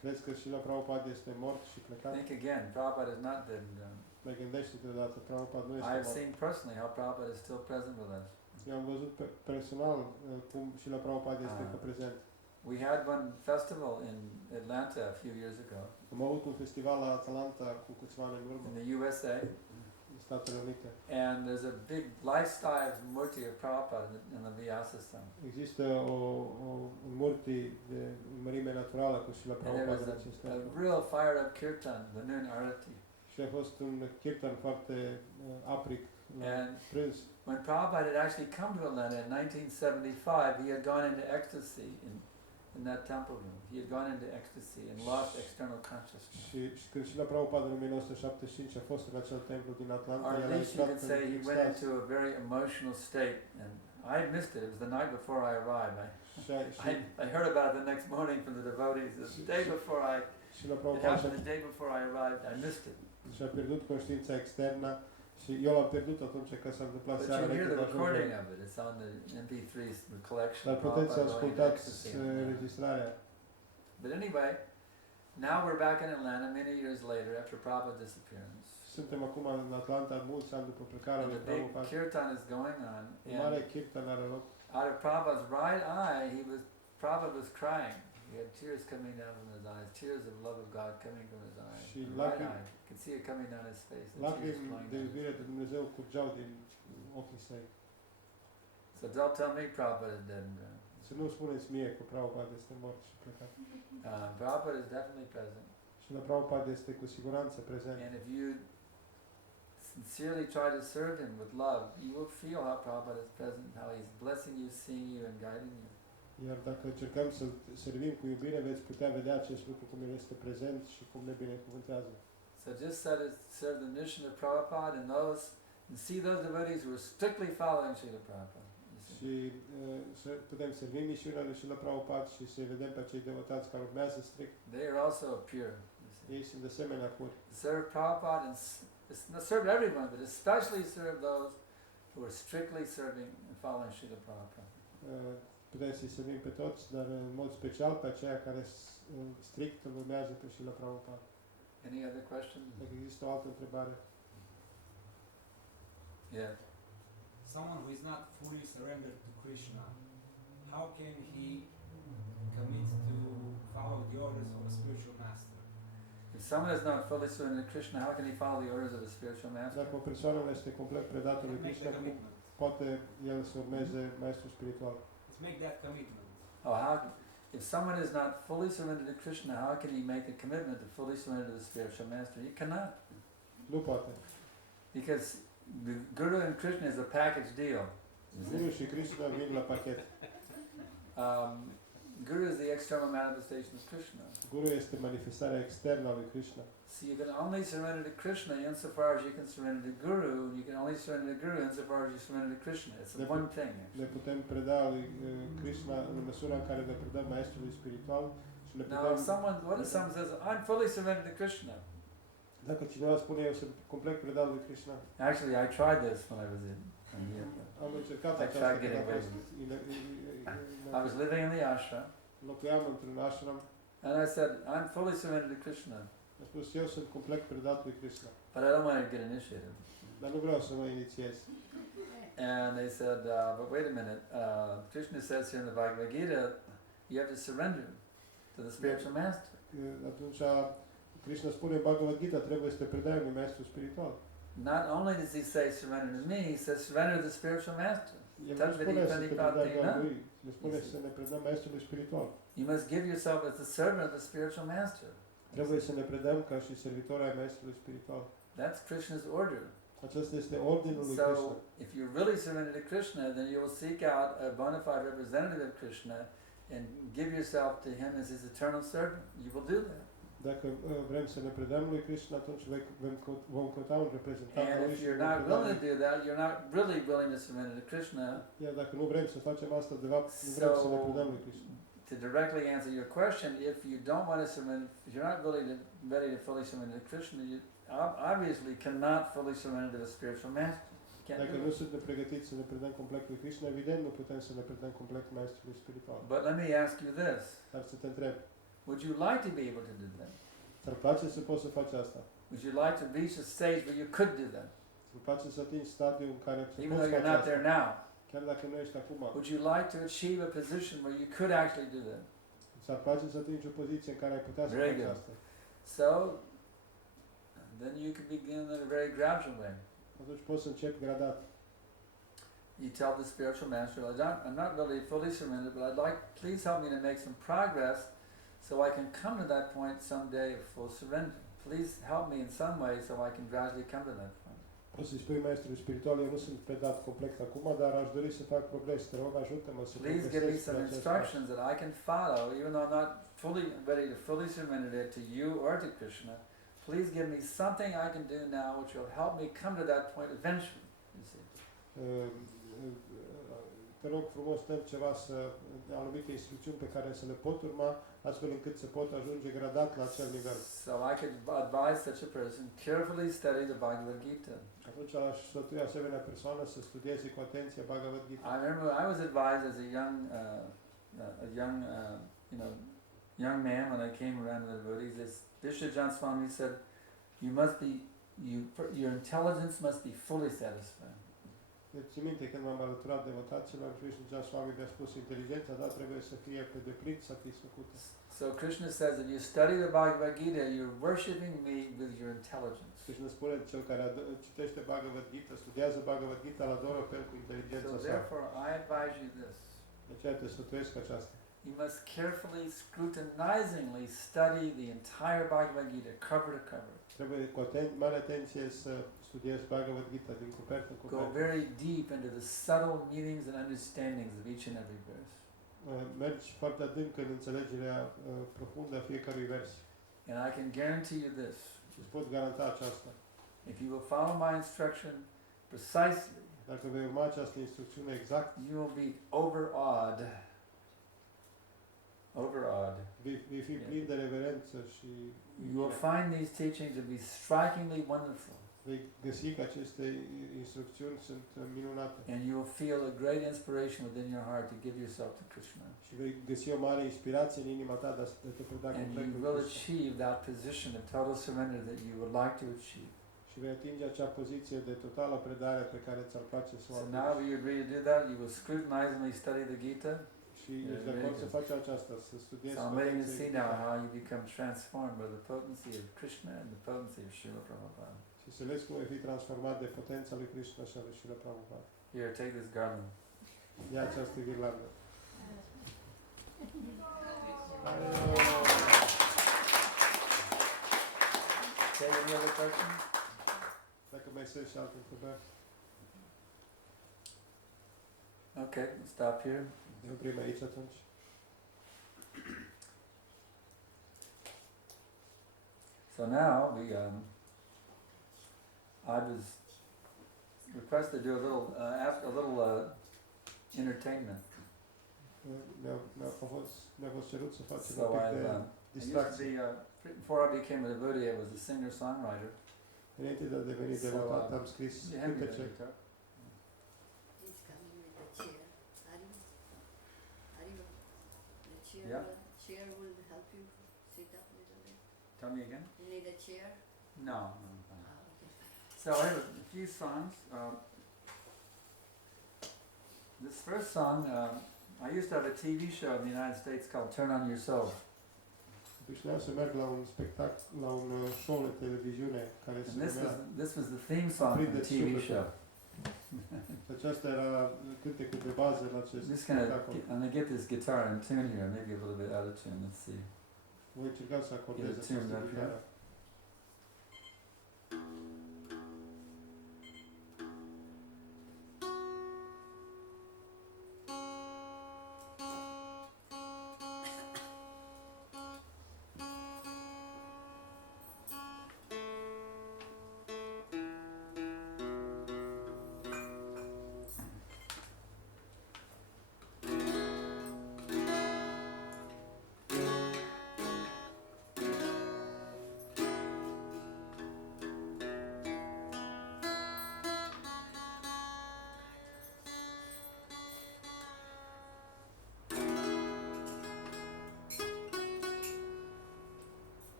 Crezi că Srila Prabhupada este mort și plecat? Think again. Prabhupada is not dead and gone. Mai gândește-te deodată, Prabhupada nu I este have mort. seen personally how Prabhupada is still present with us. Eu am văzut personal cum Srila Prabhupada este încă prezent. We had one festival in Atlanta a few years ago Am avut un festival la Atlanta cu câțiva ani în urmă, in the USA, în Statele Unite. and there's a big life-size murti of Prabhupada in the Vyasa. Există un murti de mărime naturală cu Srila And there Prabhupada was în acest a templu. real fired-up kirtan, the noon arati. Și a fost un kirtan foarte apric la And prânz. when Prabhupada had actually come to Atlanta in 1975, he had gone into ecstasy in that temple room. He had gone into ecstasy and lost external consciousness. Și când Srila Prabhupada în 1975 a fost în acel templu din Atlanta, Or at el a least you intrat could say he în went extaz. into a very emotional state, and I missed it. It was the night before I arrived. I heard about it the next morning from the devotees. The day before Srila it Prabhupada happened the day before I arrived. I missed it. și-a pierdut conștiința externă și eu l-am pierdut atunci că s-a întâmplat But seara you hear înainte the de recording ajungere. of it. It's on the MP3 collection. Dar puteți să Prabhupada going into ascultați ecstasy in Atlanta. înregistrarea. But anyway, now we're back in Atlanta many years later after Prabhupada's disappearance. Suntem acum în Atlanta, mulți ani după plecarea And lui the big Prabhupada. kirtan is going on. Un mare And kirtan are loc. out of Prabhupada's right eye, Prabhupada was crying. He had tears coming down from his eyes, tears of love of God coming from his eyes. Și The right lacrimi- eye. You could see it coming down his face. The tears Lacrimi flowing de down his iubire de Dumnezeu curgeau din ochii săi. So don't tell me Prabhupada is dead and gone. Să nu spuneți mie că Prabhupada este mort și plecat. Prabhupada is definitely present. Și la Prabhupada este cu siguranță prezent. And if you sincerely try to serve him with love, you will feel how Prabhupada is present, how he's blessing you, seeing you, and guiding you. Iar dacă încercăm să servim cu iubire, veți putea vedea acest lucru cum El este prezent și cum ne binecuvântează. So just serve the mission of Prabhupada and see those devotees who are strictly following Srila Prabhupada. you see. Și să putem servi misiunea lui Srila Prabhupada și să-i vedem pe acei devotați care urmează strict. They are also pure. You see. Ei sunt de asemenea puri. Serve Prabhupada and serve everyone, but especially serve those who are strictly serving and following Srila Prabhupada. Putem să-i servim pe toți, dar în mod special pe aceia care strict îl urmează pe Srila Prabhupada. Any other questions? Dacă există o altă întrebare. Yeah. Someone who is not fully surrendered to Krishna, how can he commit to follow the orders of a spiritual master? If someone is not fully surrendered to Krishna, how can he follow the orders of a spiritual master? Dacă o persoană nu este complet predată lui Make the Krishna, cum commitment. poate el să urmeze maestrul spiritual? Let's make that commitment. If someone is not fully surrendered to Krishna, how can he make a commitment to fully surrender to the spiritual master? He cannot. Nu poate. Because the Guru and Krishna is a package deal. Guru și Krishna vin la pachet. Guru is the external manifestation of Krishna. Guru este manifestarea externă a lui Krishna. So you can only surrender to Krishna insofar as you can surrender to Guru, and you can only surrender to Guru insofar as you surrender to Krishna. It's one thing. Ne putem preda lui Krishna în măsura în care ne predăm maestrului spiritual și ne Now, putem... what if someone says, I'm fully surrendered to Krishna? Dacă cineva spune, eu sunt complet predat lui Krishna. Actually, I tried this when I was in India. Am încercat I aceasta tried când getting am away fost I was living in the ashram, locuiam într-un ashram. and I said, I'm fully surrendered to Krishna, Am spus, eu sunt complet predat lui Krishna. but I don't want to get initiated. Dar nu vreau să mă inițiez. And they said, but wait a minute, Krishna says here in the Bhagavad Gita, you have to surrender to the spiritual master. Atunci Krishna spune în Bhagavad Gita, trebuie să te predai unui maestru spiritual. Not only does he say surrender to me, he says surrender to the spiritual master. El nu spune să te predai doar lui, el spune să ne predăm maestrului spiritual. You must give yourself as the servant of the spiritual master. Trebuie să ne predăm ca și servitori ai maestrului spiritual. That's Krishna's order. Acesta este ordinul lui Krishna. So, if you really surrender to Krishna, then you will seek out a bona fide representative of Krishna and give yourself to him as his eternal servant. You will do that. Dacă vrem să ne predăm lui Krishna, atunci vom căuta un reprezentant al And lui if și you're not willing to do that, you're not really willing to surrender to Krishna. Iar dacă nu vrem să facem asta, de fapt, nu vrem să ne predăm lui Krishna. To directly answer your question, if you don't want to surrender, if you're not really ready to fully surrender to Krishna, you obviously cannot fully surrender to the spiritual master. Dacă nu suntem pregătiți să ne predăm complet lui Krishna, evident nu putem să ne predăm complet maestrului spiritual. But let me ask you this. Dar să te întreb, Would you like to be able to do that? ți-ar place să poți să faci asta? Would you like to reach a stage where you could do that? Ți-ar place să atingi stadiul în care să Even poți though you're face not asta? there now. Chiar dacă nu ești acum. Would you like to achieve a position where you could actually do that? Ți-ar place să atingi o poziție în care ai putea să Very faci good. asta? So, then you can begin in a very gradual way. Atunci poți să începi gradat. You tell the spiritual master, I'm not really fully surrendered, but I'd like, please help me to make some progress so I can come to that point someday of full surrender. Please help me in some way so I can gradually come to that point. Poți să-i spui maestrului spiritual, eu nu sunt predat complet acum, dar aș dori să fac progres. Te rog, ajută-mă să Please give me progresez some pe acest pas. instructions that I can follow, even though I'm not fully ready to fully surrender it to you or to Krishna. Please give me something I can do now which will help me come to that point eventually. You see. Te rog frumos, dăm ceva anumite instrucțiuni pe care să le pot urma, astfel încât să pot ajunge gradat la acel nivel. So I could advise such a person, carefully study the Bhagavad Gita. Atunci aș sfătui asemenea persoană să studieze cu atenție Bhagavad Gita. I remember I was advised as a young man when I came around to the devotees. This Vishwajan Swami said, your intelligence must be fully satisfied. Deci, țin minte când m-am alăturat devotaților, Krishna Swami mi-a spus, inteligența ta trebuie să fie pe deplin satisfăcută. So Krishna says, if you study the Bhagavad Gita, you're worshipping me with your intelligence. Krishna spune, cel care citește Bhagavad Gita, studiază Bhagavad Gita, îl adoră pe el cu inteligența So sa. therefore, I advise you this. De aceea te sfătuiesc aceasta. You must carefully, scrutinizingly study the entire Bhagavad Gita, cover to cover. Trebuie cu mare atenție să studiezi Bhagavad Gita din copertă în Go copertă. very deep into the subtle meanings and understandings of each and every verse. Mergi foarte adânc în înțelegerea profundă a fiecărui vers. And I can guarantee you this. Și îți pot garanta aceasta. If you will follow my instruction precisely, Dacă vei urma această instrucțiune exact, you will be overawed. vei fi plin de reverență și You will find these teachings to be strikingly wonderful. vei găsi că aceste instrucțiuni sunt minunate. And you will feel a great inspiration within your heart to give yourself to Krishna. Și vei găsi o mare inspirație în inima ta de a te preda And complet you lui will Krishna. achieve that position of total surrender that you would like to achieve. Și vei atinge acea poziție de totală predare pe care ți-ar place să o So atingi. now you agree to do that, you will scrutinizingly study the Gita. Și ești de acord să faci aceasta, să studiezi So I'm cu waiting to atenție see Gita. now how you become transformed by the potency of Krishna and the potency of Srila Prabhupada. Și să vezi cum vei fi transformat de potența lui Krishna și a lui Srila Prabhupada. Here, take this garland. Ia această ghirlandă. Okay, any other questions? Dacă mai sunt și alte întrebări, Okay, we'll stop here. ne oprim aici atunci. So now I was requested to do a little entertainment. Mi-a fost cerut să facem So un pic de I used to distracție. be, before I became a devotee, I was a singer-songwriter. Înainte de a deveni devotat, am scris You hand me the cântece. guitar. He's coming with the chair. Are you? The chair, Yeah. chair will help you sit up a little bit. Tell me again? You need a chair? No, no, I'm fine. Okay. So I have a few songs. This first song, I used to have a TV show in the United States called Turn On Your Soul. Obișnuiam să merg la un spectacol, la un show de televiziune care se And numea. this was the theme song of the TV show. Aceasta era cântecul de bază la acest I'm just gonna spectacol. I'm gonna get this guitar in tune here, maybe a little bit out of tune. Let's see. Voi încerca să acordez Get it tuned această up gitară.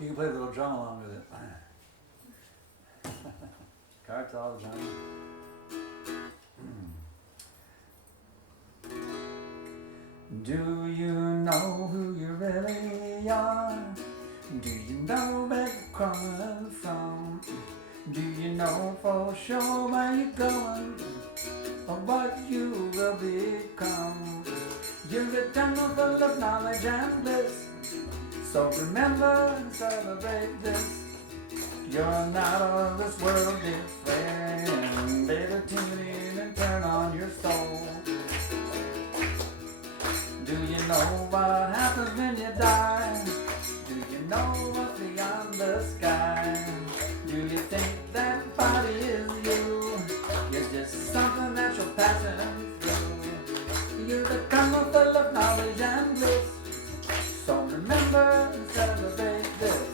You can play a little drum along with it. Kartal drum. Do you know who you really are? Do you know where you're coming from? Do you know for sure where you're going? Or what you will become? You're a tunnel full of knowledge and bliss. So remember and celebrate this. You're not of this world, dear friend. Better tune in and turn on your soul. Do you know what happens when you die? Do you know what's beyond the sky? Do you think that body is you? It's just something that you're passing through. You're the tunnel full of knowledge and bliss. So remember and celebrate this.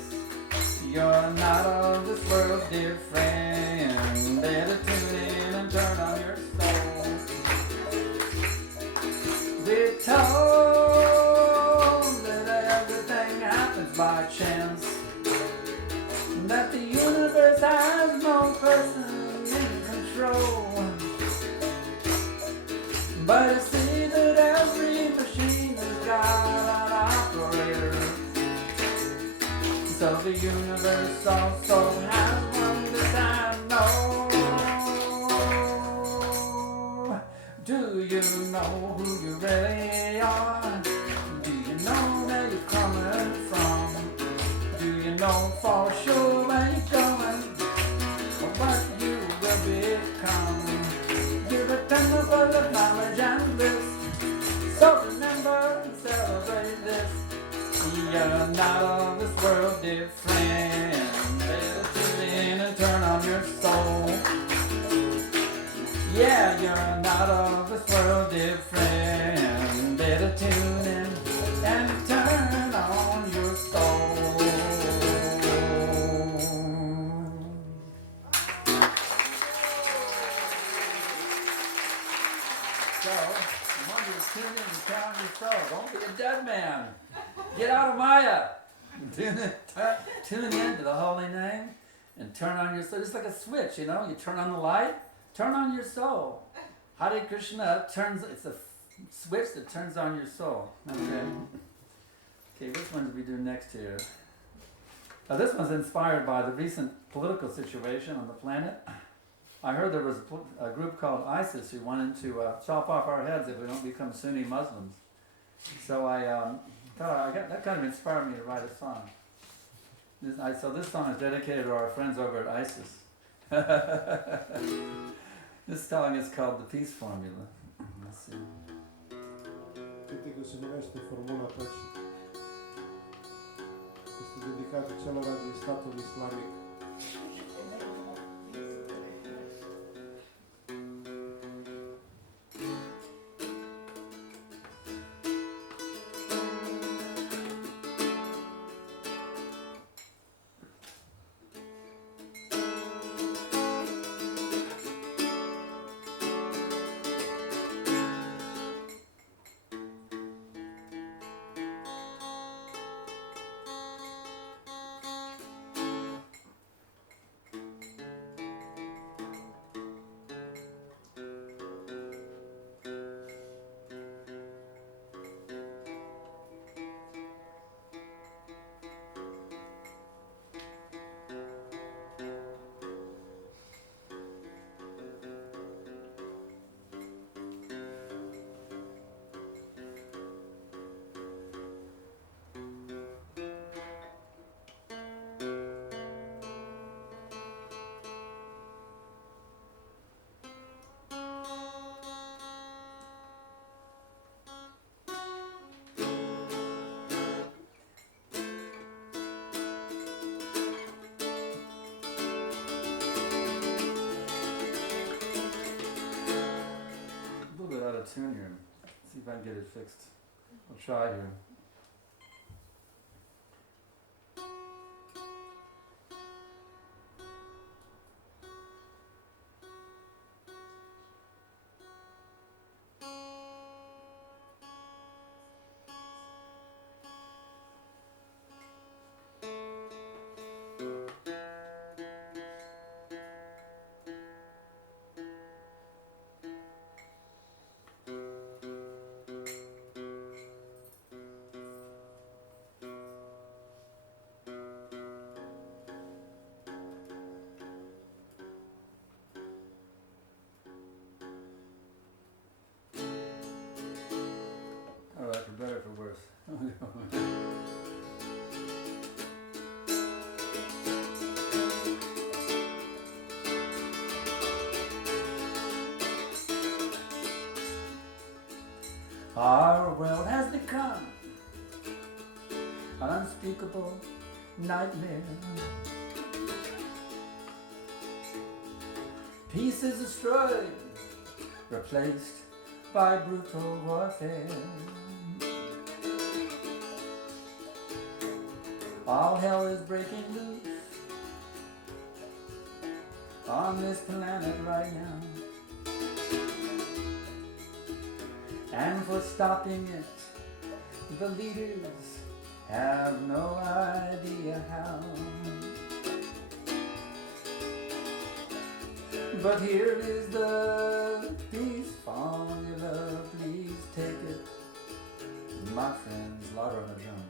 You're not of this world, dear friend. Better tune in and turn on your soul. We're told that everything happens by chance, that the universe has no person in control. But I see that every machine has got an operator. So the universe also has one that I know. Do you know who you really are? Do you know where you're coming from? Do you know for sure where you're going? Or what you will become? You're a tunnel full of knowledge and bliss. So remember and celebrate this. You're not of this world, dear friend. Better tune in and turn on your soul. Yeah, you're not of this world, dear friend. Better tune in and turn on your soul. So, I want you to tune in and turn on your soul. Don't be a dead man. Get out of Maya. Tune in to the holy name and turn on your soul. It's like a switch, you know. You turn on the light, turn on your soul. Hare Krishna turns, it's a switch that turns on your soul. Okay. Okay, which one did we do next here? This one's inspired by the recent political situation on the planet. I heard there was a group called ISIS who wanted to chop off our heads if we don't become Sunni Muslims. So I thought that kind of inspired me to write a song. So this song is dedicated to our friends over at ISIS. This song is called The Peace Formula. Let's see. Cântecul se numește Formula Păcii. dedicate celor din statul islamic. Out of tune here. See if I can get it fixed. I'll try here. For better or for worse. Our world has become an unspeakable nightmare. Peace is destroyed, replaced by brutal warfare. All hell is breaking loose on this planet right now. And for stopping it, the leaders have no idea how. But here is the peace formula, please take it. My friends, louder on the drum.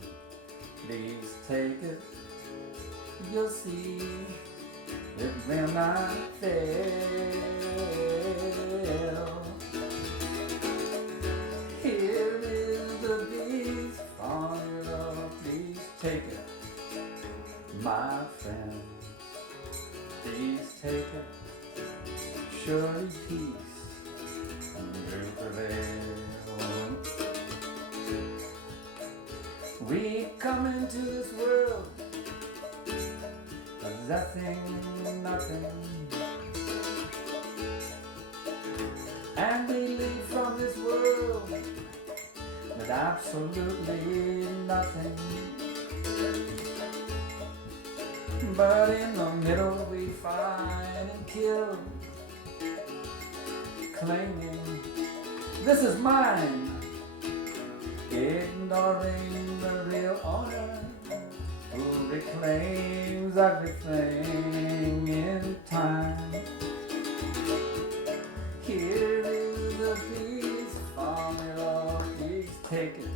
Please take it, you'll see it will not fail. Here is the peace formula, please take it. My friends, please take it. Surely peace will prevail. We come into this world possessing nothing, and we leave from this world with absolutely nothing. But in the middle we find and kill, claiming this is mine, ignoring the real owner who reclaims everything in time. Here is the peace formula, please take it,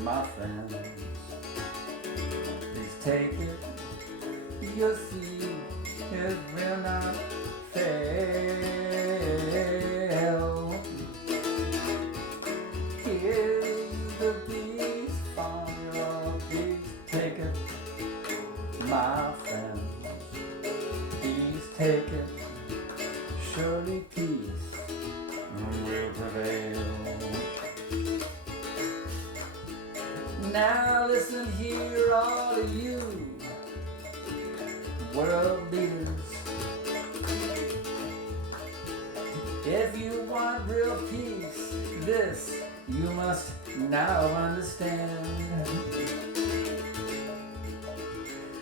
my friends. Please take it, you'll see it will not fail. Here is the peace formula, please take it, my friends. Please take it, surely peace will prevail. Now listen here, all you, world beaters. If you want real peace, this you must now understand.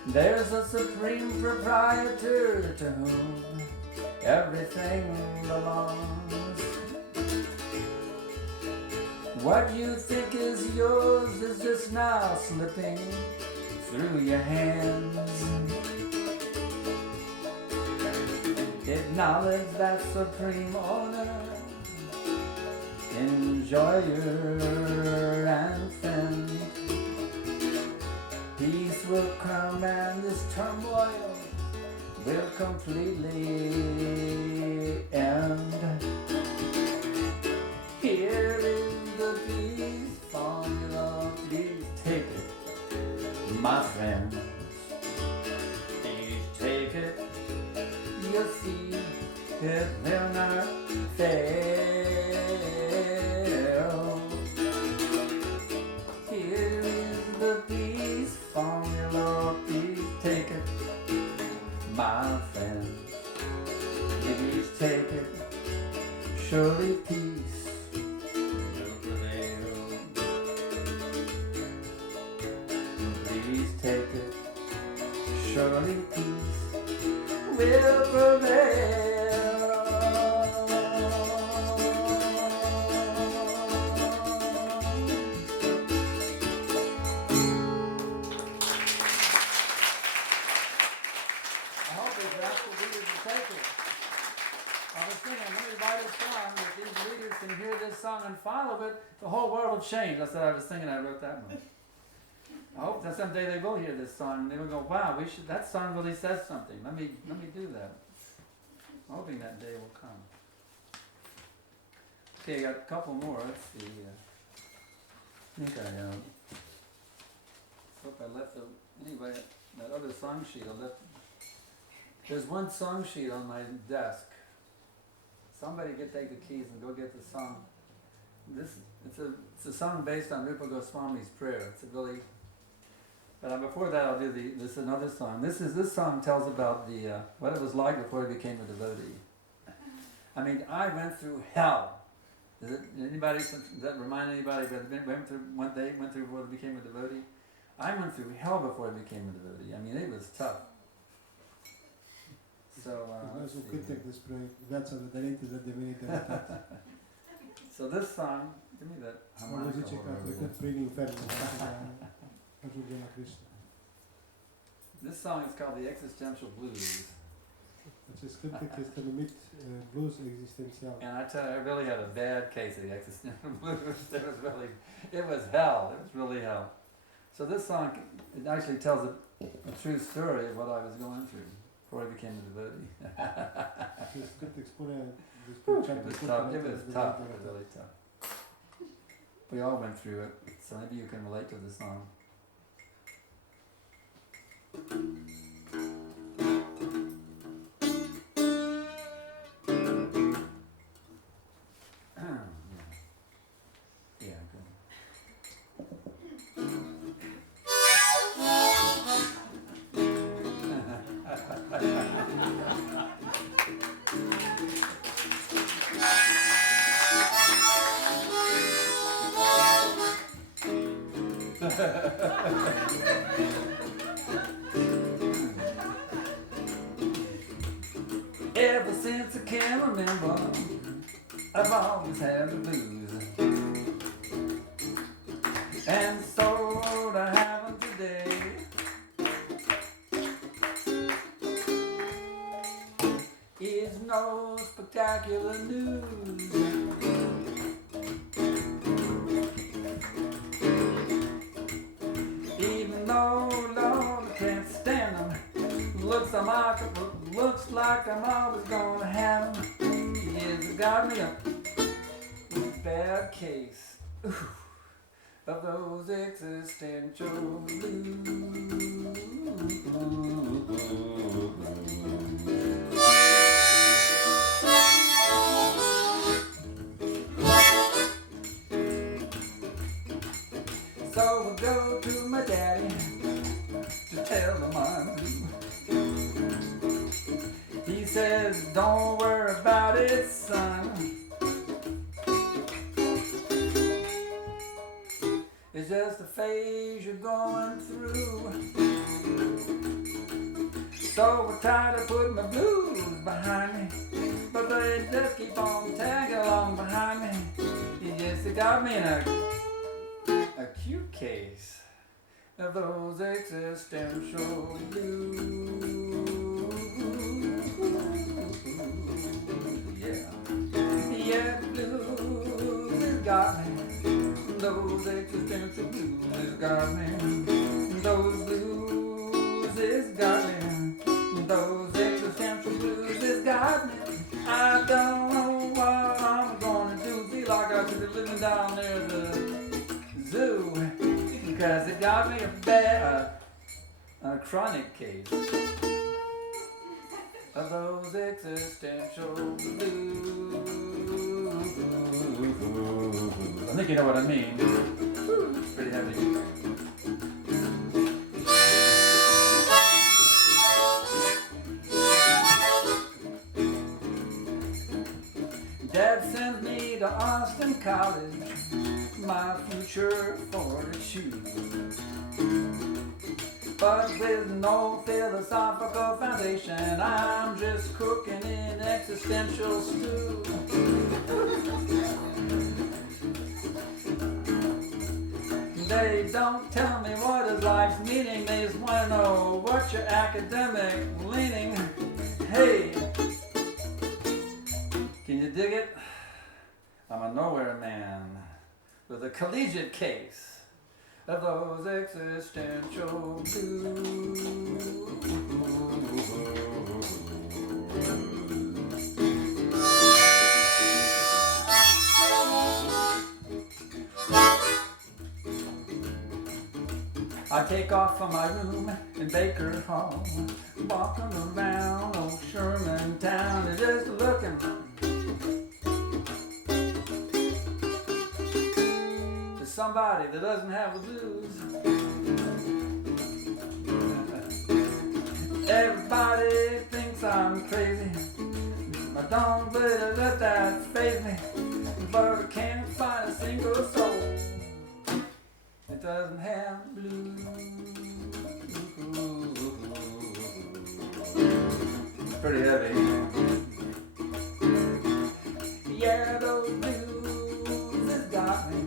There's a supreme proprietor to whom everything belongs. What you think is yours is just now slipping through your hands. Acknowledge that supreme owner, enjoyer and friend. Peace will come and this turmoil will completely end. Here is the peace formula, please take it, my friends. Please take it, you'll see it will not fail. Here is the peace formula, please take it, my friends. Please take it, surely peace will prevail. Please take it, surely peace will prevail. I hope it's asked the leaders to take it. I was thinking, let me write a song that these leaders can hear this song and follow it, the whole world will change. That's what I was thinking. I wrote that one. I hope that someday they will hear this song and they will go, wow, that song really says something. Let me do that. I'm hoping that day will come. Okay, I got a couple more. Let's see. I think I hope I left anyway, that other song sheet I left. There's one song sheet on my desk. Somebody take the keys and go get the song. It's a song based on Rupa Goswami's prayer. It's a really. But before that, I'll do this another song. This song tells about what it was like before I became a devotee. I mean, I went through hell. Does that remind anybody that went through what they went through before they became a devotee? I went through hell before I became a devotee. I mean, it was tough. So, let's see. So this song, give me that harmonica. This song is called the Existential Blues. And I tell you, I really had a bad case of the existential blues. It was hell. It was really hell. So this song, it actually tells a true story of what I was going through before I became a devotee. It was tough. It was tough. It was really tough. We all went through it, so maybe you can relate to the song. Ever since I can remember, I've always had the blues, and so to have them today. Is no spectacular news. Even though, Lord, I can't stand them. Looks like I'm always gonna have them. Yes, got me a bad case of those existential blues. So we'll go to my daddy tell him I'm blue. He says, don't worry about it, son. It's just a phase you're going through. So I try to put my blues behind me, but they just keep on tagging along behind me. Yes, it got me in a acute case of those existential blues. Yeah, yeah, the blues has got me. Those existential blues has got me. Those blues has got me. Those existential blues has got me. I don't know what I'm gonna do. Feel like I should be living down there at the zoo, because it got me a chronic case of those existential blues. I think you know what I mean. It's pretty heavy. Dad sends me to Austin College, my future for to choose. But with no philosophical foundation, I'm just cooking in existential stew. They don't tell me what is life's meaning, they just want to know what's your academic leaning. Hey, can you dig it? I'm a nowhere man with a collegiate case of those existential blues. I take off from my room in Baker Hall, walking around old Sherman Town and just looking for somebody that doesn't have the blues. Everybody thinks I'm crazy, I don't really let that faze me, but I can't find a single soul that doesn't have blues. Pretty heavy. Yeah, those blues has got me.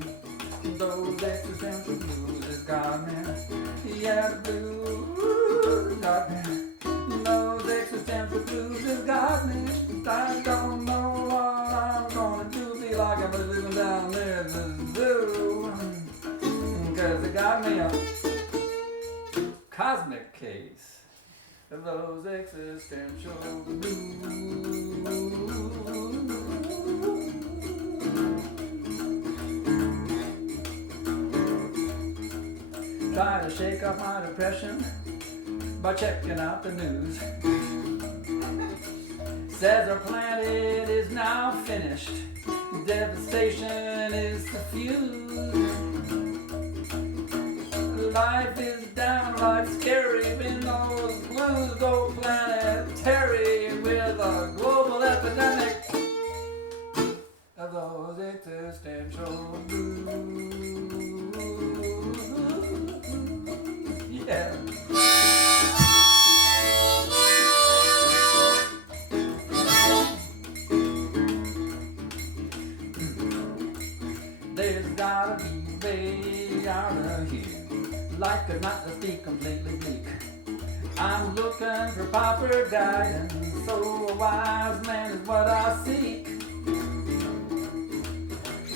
Those existential blues has got me. Yeah, the blues has got me. Those existential blues has got me. I don't know what I'm gonna do. Feel like I'm living down there at the zoo. Cause it got me a cosmic case of those existential blues. Try to shake off my depression by checking out the news. Says our planet is now finished, devastation is suffused. Life is downright scary when those blues go planetary with a global epidemic of those existential blues. Yeah. There's gotta be a way out of here. Life could not just be completely bleak. I'm looking for proper guidance, so a wise man is what I seek.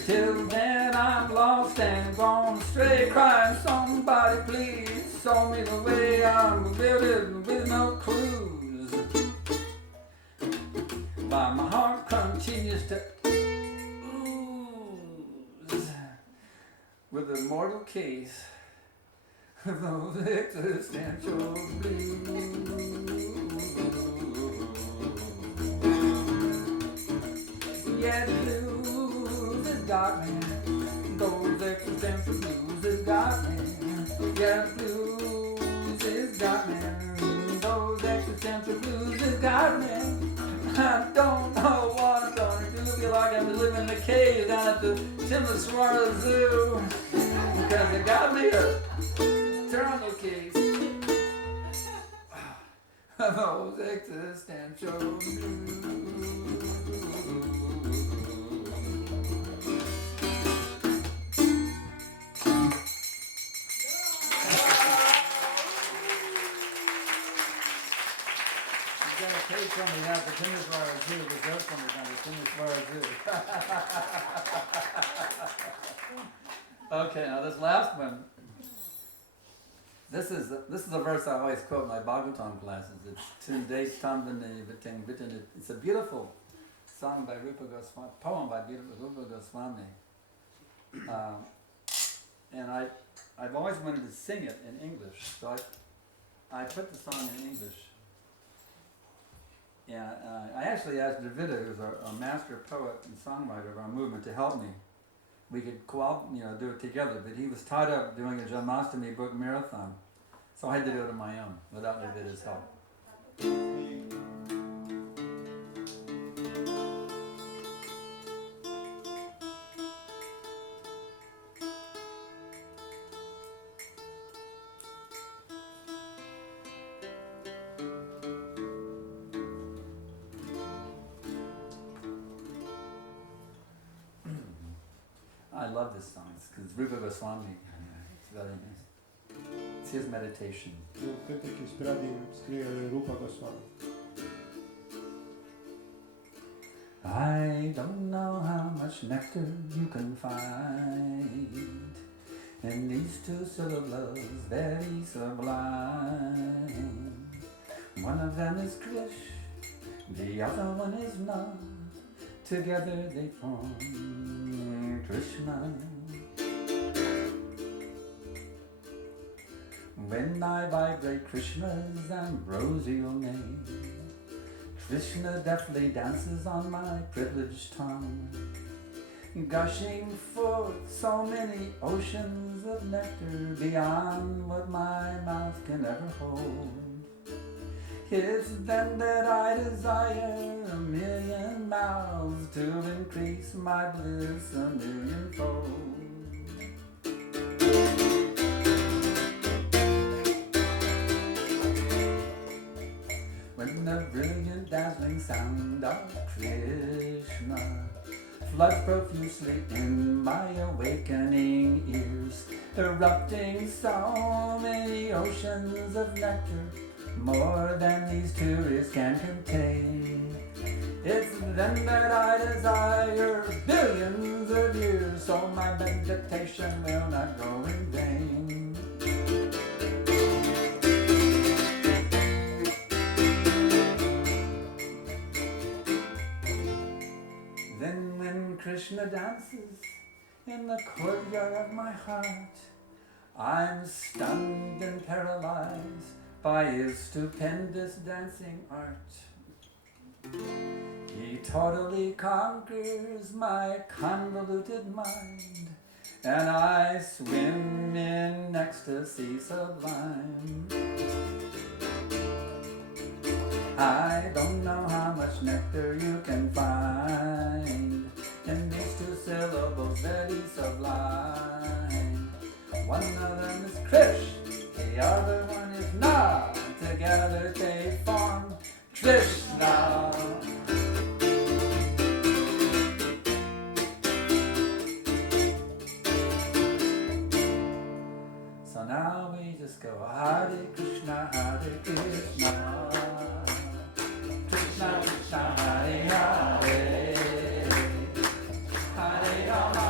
Till then I'm lost and gone astray, crying, somebody please show me the way. I'm bewildered with no clues, while my heart continues to ooze with a mortal case of those existential blues. Yeah, the blues has got me. Those existential blues has got me. Yeah, the blues has got got me. I don't know what I'm gonna do. Feel like I'm living in a cage down at the Timisoara Zoo. Because they got me a Toronto case. Those existential Take from me at the Timisoara Zoo, the joke from me at the Timisoara Zoo. Okay, now this last one. This is a verse I always quote in my Bhagavatam classes. It's Tunde Tambane Viting Vitin. It's a beautiful song by Rupa Goswami, poem by Rupa Goswami. And I've always wanted to sing it in English, so I put the song in English. Yeah, I actually asked Dravida, who's a master poet and songwriter of our movement, to help me. We could do it together, but he was tied up doing a Janmashtami book marathon, so I had to do it on my own without Dravida's help. I love this song because Rupa Goswami. It's very nice. It's his meditation. E un cântec inspirat din scrierile Rupa Goswami. I don't know how much nectar you can find in these two syllables, very sublime. One of them is Krish, the other one is not. Together they form Krishna. When I vibrate Krishna's ambrosial name, Krishna deftly dances on my privileged tongue, gushing forth so many oceans of nectar beyond what my mouth can ever hold. It's then that I desire 1,000,000 mouths to increase my bliss 1,000,000-fold. When the brilliant dazzling sound of Krishna floods profusely in my awakening ears, erupting so many oceans of nectar, more than these two ears can contain. It's then that I desire billions of years, so my meditation will not go in vain. Then when Krishna dances in the courtyard of my heart, I'm stunned and paralyzed by his stupendous dancing art. He totally conquers my convoluted mind, and I swim in ecstasy sublime. I don't know how much nectar you can find in these two syllables, very sublime. One of them is Krish, the other one is Na. Together they form Krishna. So now we just go Hare Krishna, Hare Krishna, Krishna Krishna, Hare Hare, Hare Rama.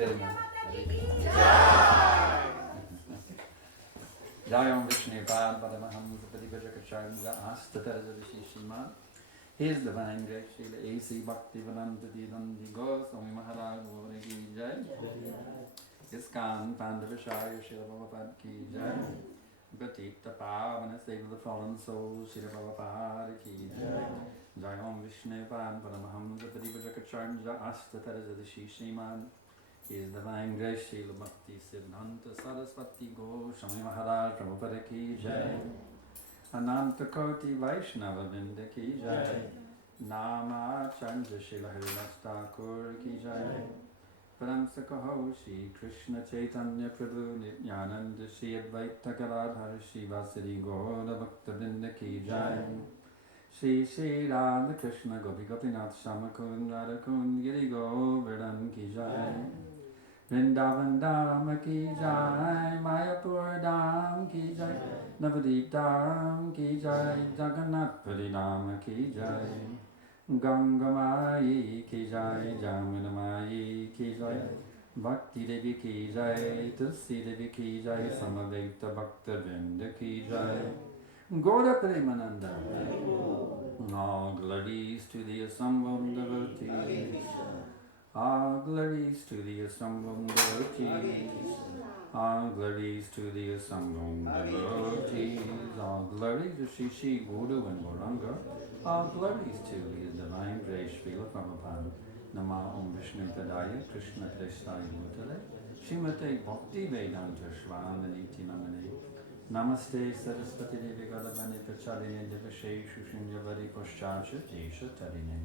very much. Jayam Vishnupad Padamahamsa Padivajakacharimga Astatarajadishi Shiman. His Divine Grace Srila A.C. Bhaktivedanta Didandi Goswami Maharaj Gori Ki Jai. ISKCON Pandavacharya Srila Prabhupada Ki Jai. Gatita Pavana Save the Fallen Souls Srila Prabhupada Ki Jai. Jayam Vishnupad Padamahamsa Padivajakacharimga Astatarajadishi Shiman. His Divine Grace Srila Bhakti Siddhanta Saraswati Goswami Maharaj Prabhupada Ki Jai. Ananta Koti Vaishnava Vrinda Ki Jai. Nama Chandra Srila Haridas Thakur Ki Jai. Paramsakaho Shri Krishna Chaitanya Prabhu Nityananda Shri Advaita Gadadhar Shri Vasari Gaura Bhakta Vrinda Ki Jai. Shri Shri Radha Krishna Gopi Gopinath Shamakun Radhakun Giri Govardhan Ki Jai. Vrindavan Dham Ki Jai, Mayapur Dham Ki Jai, Navadip Dham Ki Jai, Jagannath Puri Dham Ki Jai, Ganga Mai Ki Jai, Jamuna Mai Ki Jai, Bhakti Devi Ki Jai, Tulsi Devi Ki Jai, Samaveta Bhakta Vrinda Ki Jai, Gaura Premananda. All glories to the assembled devotees. All glories to the assembled devotees. All glories to the assembled devotees. All glories to Shri Shri Guru and Gauranga. All glories to His Divine Grace Srila Prabhupada. Nama Om Vishnu Padaya Krishna Prestaya Bhutale Srimate Bhakti Vedanta Swamini Namane. Namaste Saraswati Devi Gadavani Pacharine Devashe Shushunya Vari Pascharcha Desha Tarine.